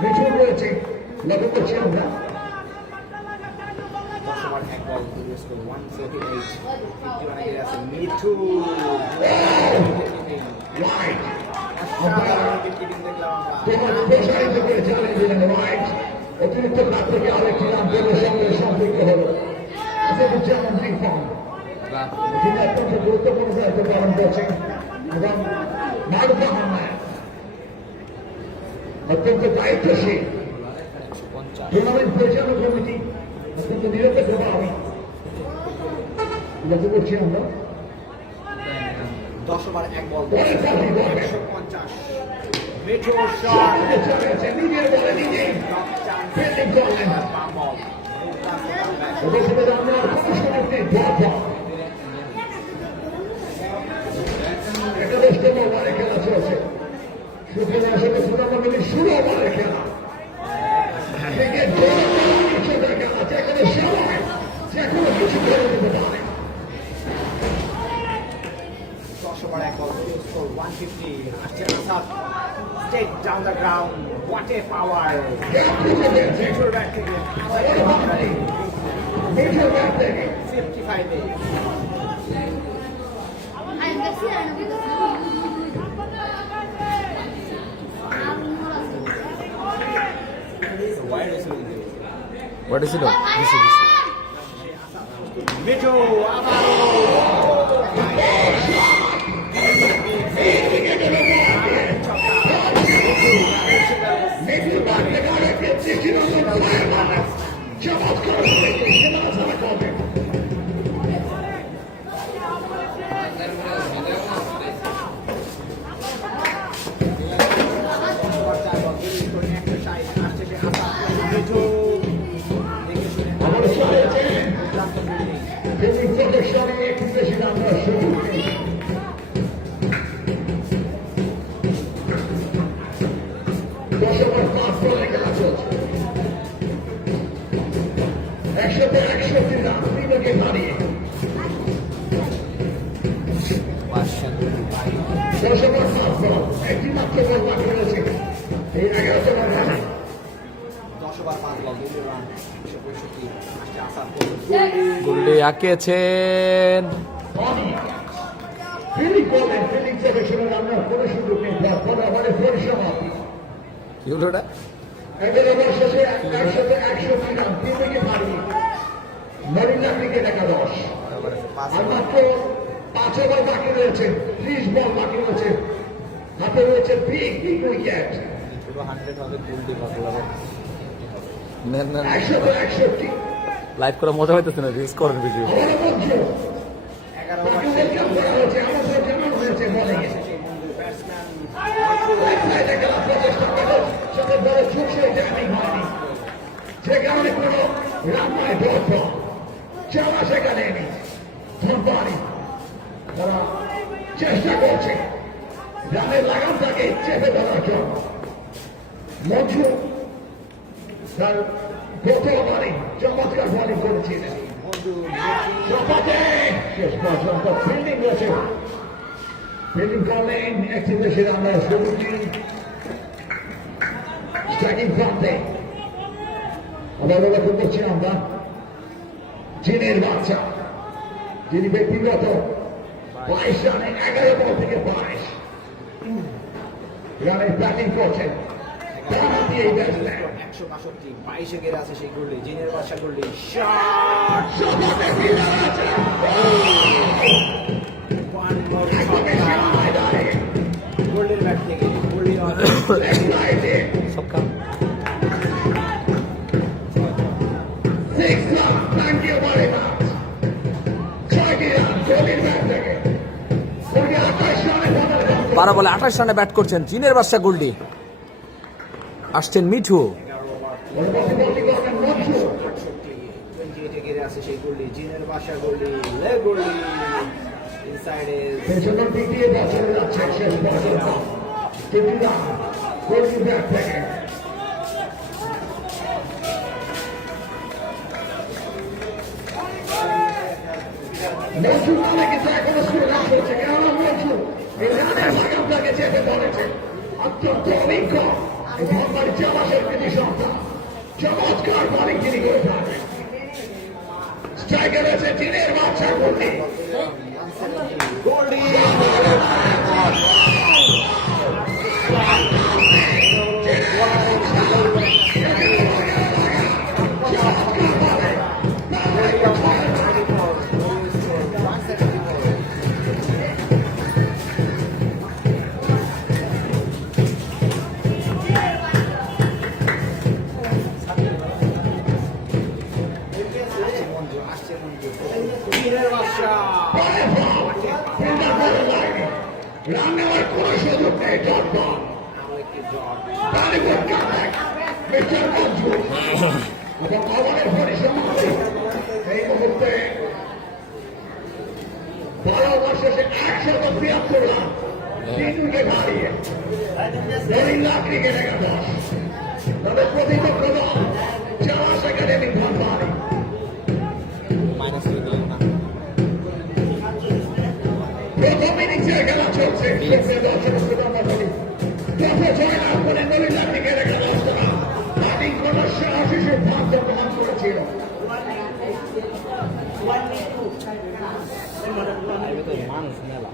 মিঠুন রয়েছে। লক্ষ্য করছি আমরা সবার এক বল দলীয় স্কোর 148। 51 এগিয়ে আছে মিঠু রাইট উইকেট-কিপিং দেখলাম তোমার প্রসারিত করে চালিয়ে দিলেন রাইট। অতিরিক্ত কাপ থেকে আরেকটি রান দলের সঙ্গে সম্পৃক্ত হল আসাদুজ্জামান রিফন। তিনি অত্যন্ত গুরুত্বপূর্ণ দায়িত্ব পালন করছেন এবং মারুফ আহমেদ অত্যন্ত দায়িত্বশীল। টুর্নামেন্ট পরিচালনা কমিটি অত্যন্ত নিরপেক্ষভাবে লক্ষ্য করছি আমরা 10 ওভার 1 বল অনেক কাজই করবেন। 150। মিঠু শট নিজের বলে নিজেই ফিল্ডিং করলেন। ওদের সাথে আমরা কোনো সুযোগ নেই। একাদশতম ওভারে খেলা চলছে। সুতরাং আসলে সুনামগঞ্জে 16 ওভারে খেলা। ক্রিকেট খেলা যেখানে সবাই যে কোনো কিছু করে দিতে পারে। 10 ওভার 1 বল দলীয় স্কোর 150। আসছে Asad straight down the ground what a power মিঠুর ব্যাট থেকে বাউন্ডারি 55 এ হোয়াট ইজ ইট? মিঠু আবারও চমৎকার 161 রান বিভাগে হারিয়ে দর্শকের 5 বল একটি মাত্র বল বাকি রয়েছে এই 11 রানে 10 ওভার 5 বল 2 রান 165 আসছে আসাদ গুল্লি আঁকিয়েছেন। ফিল্ডিং করলেন ফিল্ডিং সেকশনের রান্নার কোনো সুযোগ নেই পরে আবার পরিসমাপ্তি কি হলো ওটা? 11 ওভার শেষে 161 রান বিভাগে হারিয়ে নরিল্লা ক্রিকেট একাদশ আর মাত্র 5 ওভার বাকি রয়েছে 30 বল বাকি রয়েছে হাতে রয়েছে বিগ উইকেট পুরো 100 হবে গোল্ডি পাগল নেন নেন, 161 লাইভ করে মজা হইতেছে না, রিলস করেন ভিডিও। আমাদের মধ্যে 11 ওভার তাকে ওয়েলকাম করা হয়েছে আমাদের জানানো হয়েছে বলিংয়ে ব্যাটসম্যান সাইডে খেলার প্রচেষ্টা করে সেটা বড় চুপসে টাইমিং হয়নি যে কারণে কোনো রান নয় ডট বল চাওয়া সেখানে নেই ধনবাড়ি তারা চেষ্টা করছে রানের লাগামটাকে চেপে ধরার জন্য মঞ্জু তার গত ওভারে চমৎকার বলিং করেছিলেন চপাতে শেষ পর্যন্ত ফিল্ডিং রয়েছে ফিল্ডিং করলেন একটি দেশের আমরা শুরুটি স্ট্রাইকিং ফ্রন্টে আবার লক্ষ্য করছি আমরা চীনের বাচ্চা যিনি ব্যক্তিগত 22 রানে 11 বল থেকে 22 রানে ব্যাটিং করছেন ডানহাতি এই ব্যাটসম্যান 162 22 গেরে আছে সেই গোল্ডি জিনের বাসা গোল্ডি শট চপাতে ফিল্ডার আছে ওয়ান বল একদমই সীমানায় দাঁড়িয়ে গোল্ডের ব্যাট থেকে গোল্ডি লেফট রাইটে সব come 6 run thank you very much 6টি রান কোহলির ব্যাট থেকে কোহলি 28 রানে বদল 12 বলে 28 রানে ব্যাট করছেন জিনের বাদশা গুল্ডি। আসছেন মিঠু, পরবর্তী বলটি করবেন মঞ্জু 28 গেরে আছে সেই গোল্ডি জিনের বাসা গোল্ডি লে গোল্ডি ইনসাইডে পেছনের দিক দিয়ে বছরে যাচ্ছে শেষ পর্যন্ত 20 রান কোহলির ব্যাট থেকে মঞ্জু নামে কিন্তু এখনো শুরু রান করছে কেননা মঞ্জু এই রানের লাগামটাকে চেপে ধরেছে অত্যন্ত অভিজ্ঞ এই ধনবাড়ি চালাসের কৃতি সন্তান চমৎকার বলিং তিনি করে থাকেন স্ট্রাইকার আছে চীনের বাচ্চা কোহলি গোল্ডি আসছে মঞ্জু জিনের বাসা রান নেওয়ার কোন সুযোগ নেই ডট বল আরো একটি জট বলিউড কাটাক মিস্টার মঞ্জু এবং ওভারের পরিসমাপ্তি এই মুহূর্তে 12 ওভার শেষে 173 রান 3 উইকেট হারিয়ে নরিল্লা ক্রিকেট একাদশ তবে প্রতিপক্ষ দল চালাস একাডেমি ধনবাড়ি মাইনাস হয়ে গেল না প্রথম ইনিংসের খেলা চলছে সুপ্রিয় দর্শক শ্রোতা মণ্ডলী পথে জয়লাভ করে নরিল্লা ক্রিকেট একাদশ তারা ব্যাটিং করার সাহসী সিদ্ধান্ত গ্রহণ করেছিল মানুষ মেলা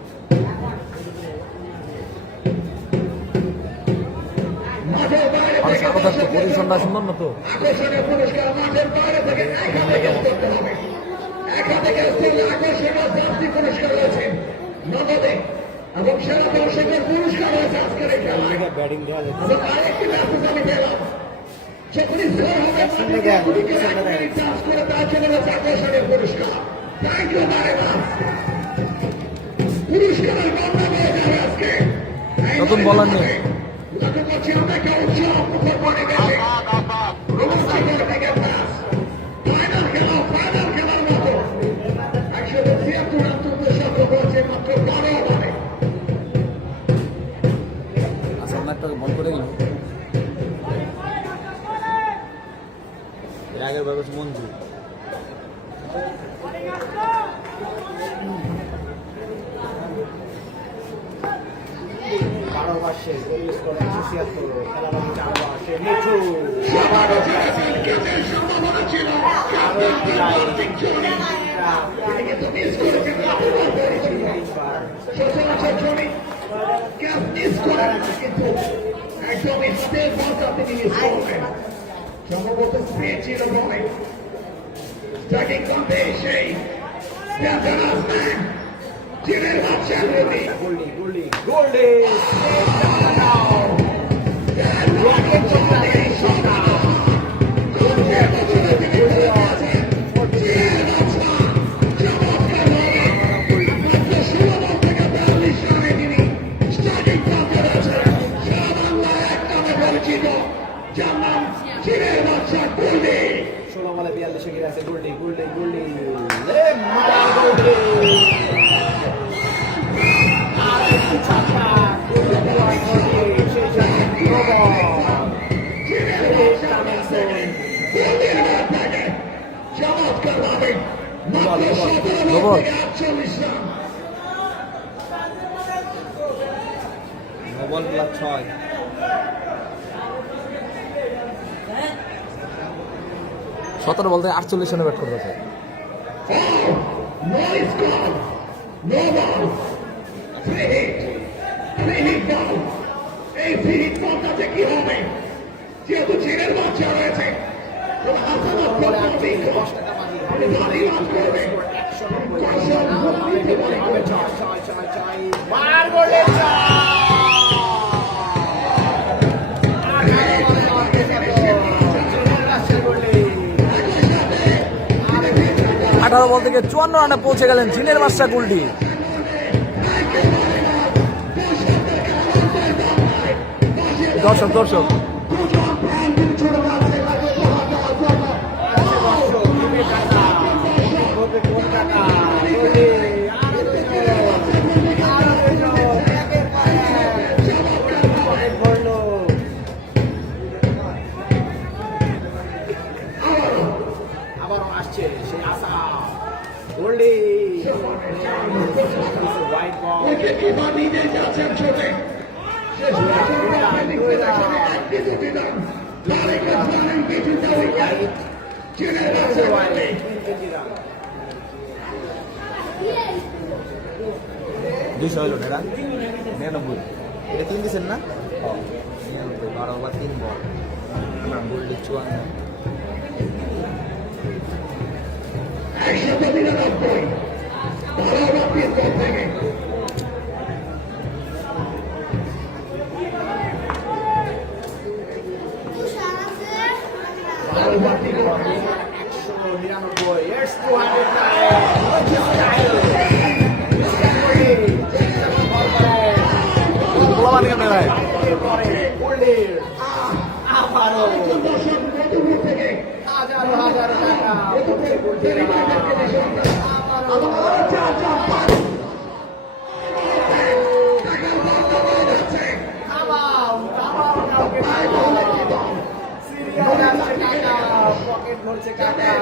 মাঠের বাইরে মানুষ থেকে আরো থাকতো, পজিশনটা সুন্দর না তো। আকর্ষণীয় পুরস্কার মাঠের বাইরে থেকে এখানে ক্যাচ করতে হবে এখানে ক্যাচ করলে আকর্ষণীয় প্রাপ্তি পুরস্কার রয়েছে নগদে এবং সেরা দর্শকের পুরস্কার রয়েছে আজকের এই খেলায় ব্যাটিং দেওয়া যাচ্ছে এবং আরেকটি ম্যাসেজ আমি পেলাম যখনই স্কোর হবে মাঠে গুলিকে এক মিনিট চার্জ করে তার জন্য রয়েছে আকর্ষণীয় পুরস্কার থ্যাংক ইউ ভেরি মাচ পুরস্কারের গন্ধ পেয়ে যাবে আজকে নতুন বলার নেই। লক্ষ্য করছি আমরা একটা উৎসব মুখর পরিবেশে রোমাঞ্চকর ক্রিকেট ম্যাচ ফাইনাল খেলার মতো 173 রান তুলতে সক্ষম হয়েছে মাত্র 12 ওভারে আচ্ছা, আমরা একটা বল করে গেল। এর আগের বার মঞ্জু 12 ওভার শেষ, গোল স্কোর 176, খেলাবাজি 4 ওভার শেষ, মিঠু আরো একটি লাইন। সচরাচর জনি ক্যাপ মিস করেন না, কিন্তু একদমই হাতের বলটা তিনি মিস করবেন। সম্ভবত স্পিড ছিল বলে স্টার্টিং কাপে সেই ডেঞ্জারাস ম্যান জিনের বাচ্চা বলি গোল্ডি রকেট চমকাতে শটটা যার নাম জিনের বাচ্চা গোল্ডি। 16 বলে 42 গিয়ে আছে গোল্ডি আর একটু ছাপা চমৎকার ভাবে মাত্র 17 বল থেকে 48 রান। বল প্লাস 6 17 বলতে 48 রানে ব্যাট করতেছে। No score, no ball, free hit ball। এই free hit ballটাতে কি হবে? যেহেতু জিনের বাচ্চা রয়েছে, ওরা হাসানাত করবে, 10 টাকা বাজি বাজি লাভ করবে। 190 মার গোলে আঠারো বল থেকে 54 রানে পৌঁছে গেলেন জিনের বাদশা গোল্ডি। দর্শক আবারও আসছে সেই আশা গোল্ডি white ball wicket keeper যাচ্ছেন ছোটে। শেষ পর্যন্ত একটি দুটি রান। তারেকের রানের কিছুটা উইকেট। জিনের বাচ্চা গোল্ডি। দুইশো হইল না 99 এটা 3 দিচ্ছেন না 99 12 ওভার 3 বল আমার গোল্ডি 54 199 12 ওভার 3 বল থেকে। It's 209 আবারও দর্শক মধুপুর থেকে হাজার হাজার টাকা পকেট ভরছে কাকা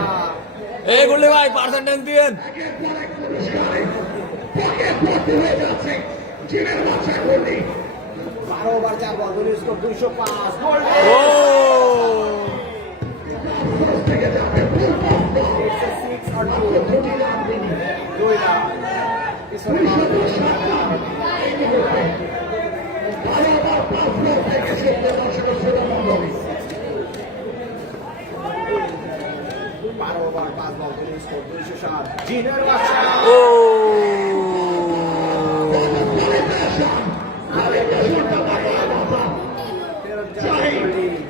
এই গোল্ডি ভাই পার্সেন্টেজ দিয়েন। জিনের বাচ্চা গোল্ডি। 12 ওভার 4 বল গোল স্কোর 205 গোল ও থেকে যাবে It's a 6 or 2 2 রান পিছনে বারো ওভার 5 বল গোল স্কোর 207 জিনের বাচ্চা ও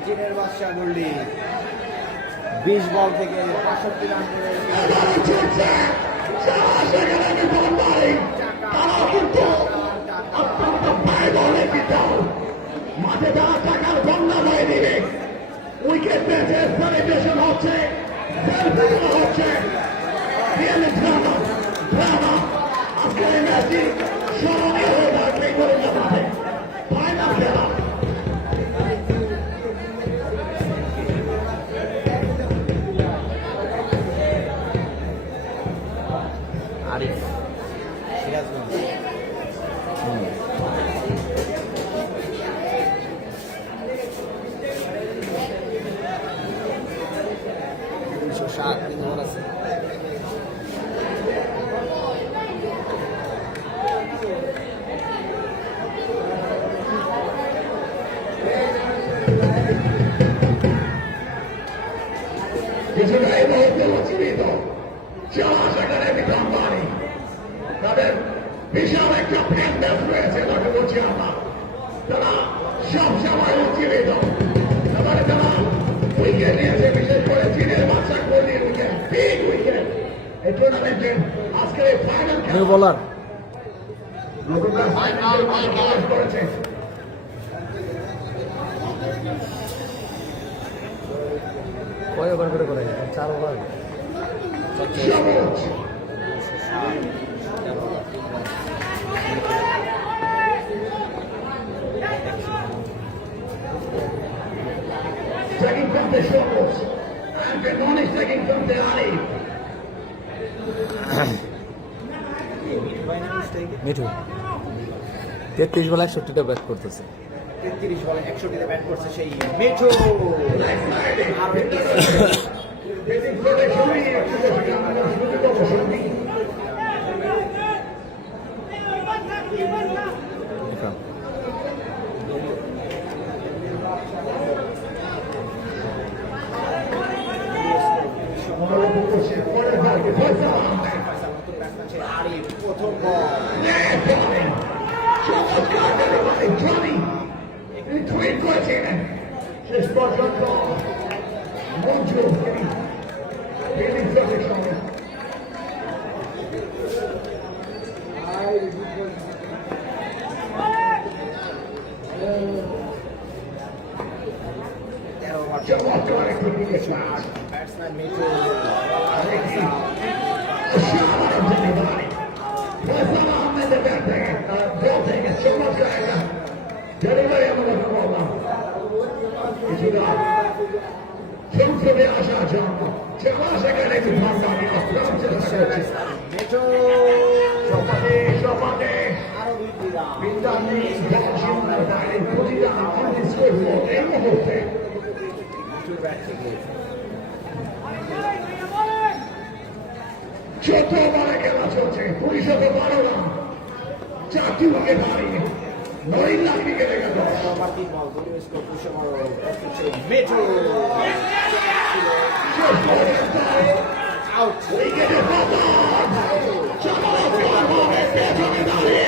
জিনের বাচ্চা গোল্ডি 20 বল থেকে 65 রান করে মাঠে যারা টাকার বন্যা হয়ে দিবে উইকেট পেয়েছে সেলিব্রেশন হচ্ছে হচ্ছে ড্রামা আজকের এই ম্যাচটি স্মরণীয় হয়ে থাকবে গোয়েন্দা মাঠে ফাইনাল খেলা 7 3 বল আছে কিছুটা এই মুহূর্তে উজ্জীবিত চাষ একাডেমি কোম্পানি তাদের বিশাল একটা ফ্যান বেস রয়েছে তাকে বলছি আমরা তারা সব সময় উজ্জীবিত এবারে তারা উইকেট নিয়েছে বিশেষ করে চীনের বাচ্চা কোহলির উইকেট বিগ উইকেট এই টুর্নামেন্টের আজকের এই ফাইনাল নিউ বলার ফাইনাল করেছে কয় ওভার করে করে 4 ওভার সবুজ taking from the shoulders and Benoni is taking from the alley. Mithu 33 বলে 61টা ব্যাট করতেছে 33 বলে 61 তে ব্যাট করছে সেই মেঠো আর Getting for the shooting, এখান আরিফ প্রথম বল Johnny, between Quentin, just got one ball. Mojo, feeling very strong. Jawad got it to be a shot. Batsman মেঠো A shot out of anybody. Faisal Ahmed the batting, bolting, and Jawad got it. Delivery of the ball now. It's a goal. Two for the Asha Jumbo. Jawad again into Mangani. From to the coaches. মেঠো Shopati. আরো দুই বিরাম Bindani, Dajin, and put it down on the scoreboard. In the whole thing. মেঠোর bat থেকে চোদ্দ ওভারে খেলা চলছে 12 রান 4টি উইকেট হারিয়ে নরিন লাগনি গেলে গেল নম্বর 3 বল দলীয় স্কোর 212 সেই মেঠো আউট উইকেটে পতন চমৎকারভাবে পেছনে দাঁড়িয়ে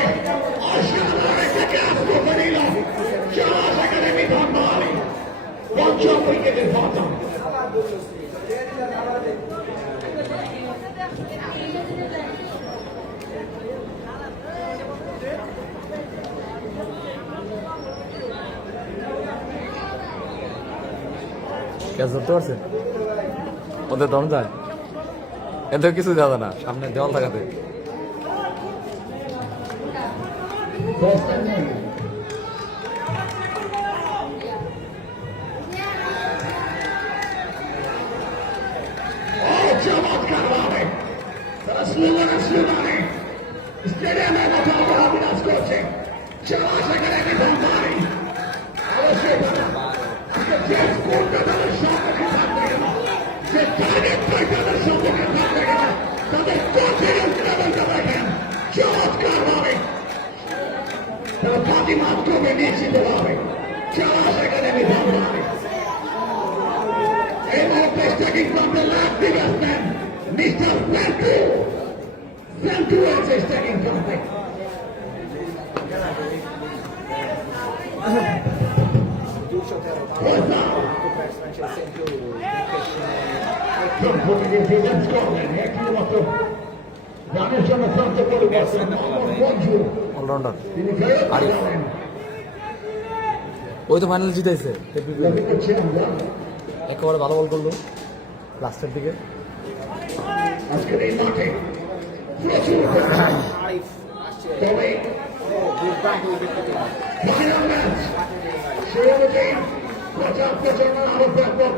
অসাধারণ একটা ক্যাচ করে নিল চাষ একাডেমি ধনবাড়ি পঞ্চম উইকেটের পতন ক্যাচ ধরতে পারছেন ওদের দম যায় এতে কিছু যাবে না সামনে দেওয়াল থাকাতে চমৎকারভাবে তারা স্লোগানে স্টেডিয়ামের মতো অবহাবিরাজ করছে চাষ একাডেমি ধনবাড়ি অবশ্যই যে স্কোরটা তাদের সম্মুখে থাকবে কেন যে টার্গেটটাই তাদের সম্মুখে থাকবে কেন তাদের কনফিডেন্স লেভেলটা দেখেন চমৎকারভাবে তারা পাতিমাত্রকে নিশ্চিতভাবে চাষ একাডেমি ধনবাড়ি এই মুহূর্তে staking from the left batsman mister Sentu Sentu আছে স্টেকিং ফ্রম দ্য ব্যাটসম্যান সেই সেন্টু একমাত্র রানের জন্য প্রান্ত পরিবর্তন মঞ্জু অলরাউন্ডার তিনি ফেরত আরিফ। আসলেন। ওই তো ফাইনাল জিতেছে দাবি করছি আমরা একেবারে ভালো বল করলো লাস্টের দিকে আজকের এই মাঠে প্রচুর আরিফ আসছে তবে দুর্দান্ত উইকেট পেতে ফাইনাল ম্যাচ সে অনুযায়ী প্রচার প্রচারণা আরো ব্যাপক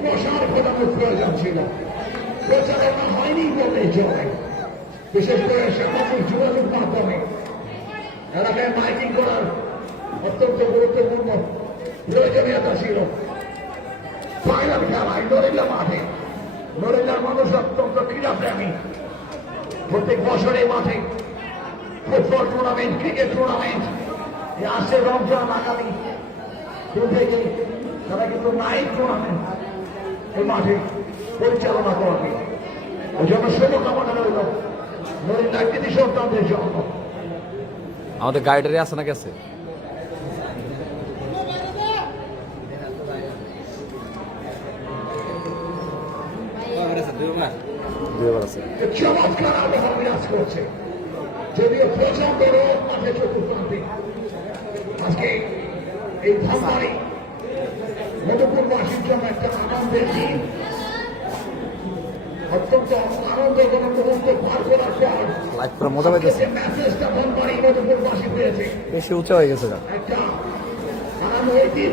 প্রসার ঘটানোর প্রয়োজন ছিল প্রচারণা হয়নি বললেই চলে বিশেষ করে সামাজিক যোগাযোগ মাধ্যমে এলাকায় মাইকিং করার অত্যন্ত গুরুত্বপূর্ণ প্রয়োজনীয়তা ছিল ফাইনাল খেলা ইন্দোরেলা মাঠে নরেন্দ্র মানুষ অত্যন্ত ক্রীড়াপ্রেমী। প্রত্যেক বছর এই মাঠে ফুটবল টুর্নামেন্ট, ক্রিকেট টুর্নামেন্ট, আসছে রমজান আগামী থেকে তারা কিন্তু নাইট টুর্নামেন্ট এই মাঠে পরিচালনা করবে। ওই জন্য শুভকামনা রইল নরেন্দ্র কৃতি সন্তানদের জন্য। আমাদের গাইডারে আছে না গেছে? দুইবার আছে। চমৎকার আবহাওয়া বিরাজ করছে, যদিও প্রচন্ড রোদ মাঠে চতুর্প্রান্তে। আজকে এই ধনবাড়ি মধুপুরবাসীর জন্য একটা আনন্দের দিন। অত্যন্ত আনন্দঘন মুহূর্ত পার করার পর লাইভ করে মজা পাইতেছে। ম্যাচেসটা ধনবাড়ি মধুপুরবাসী পেয়েছে বেশি উঁচা হয়ে গেছে। একটা আনন্দ ঐতিহ্য।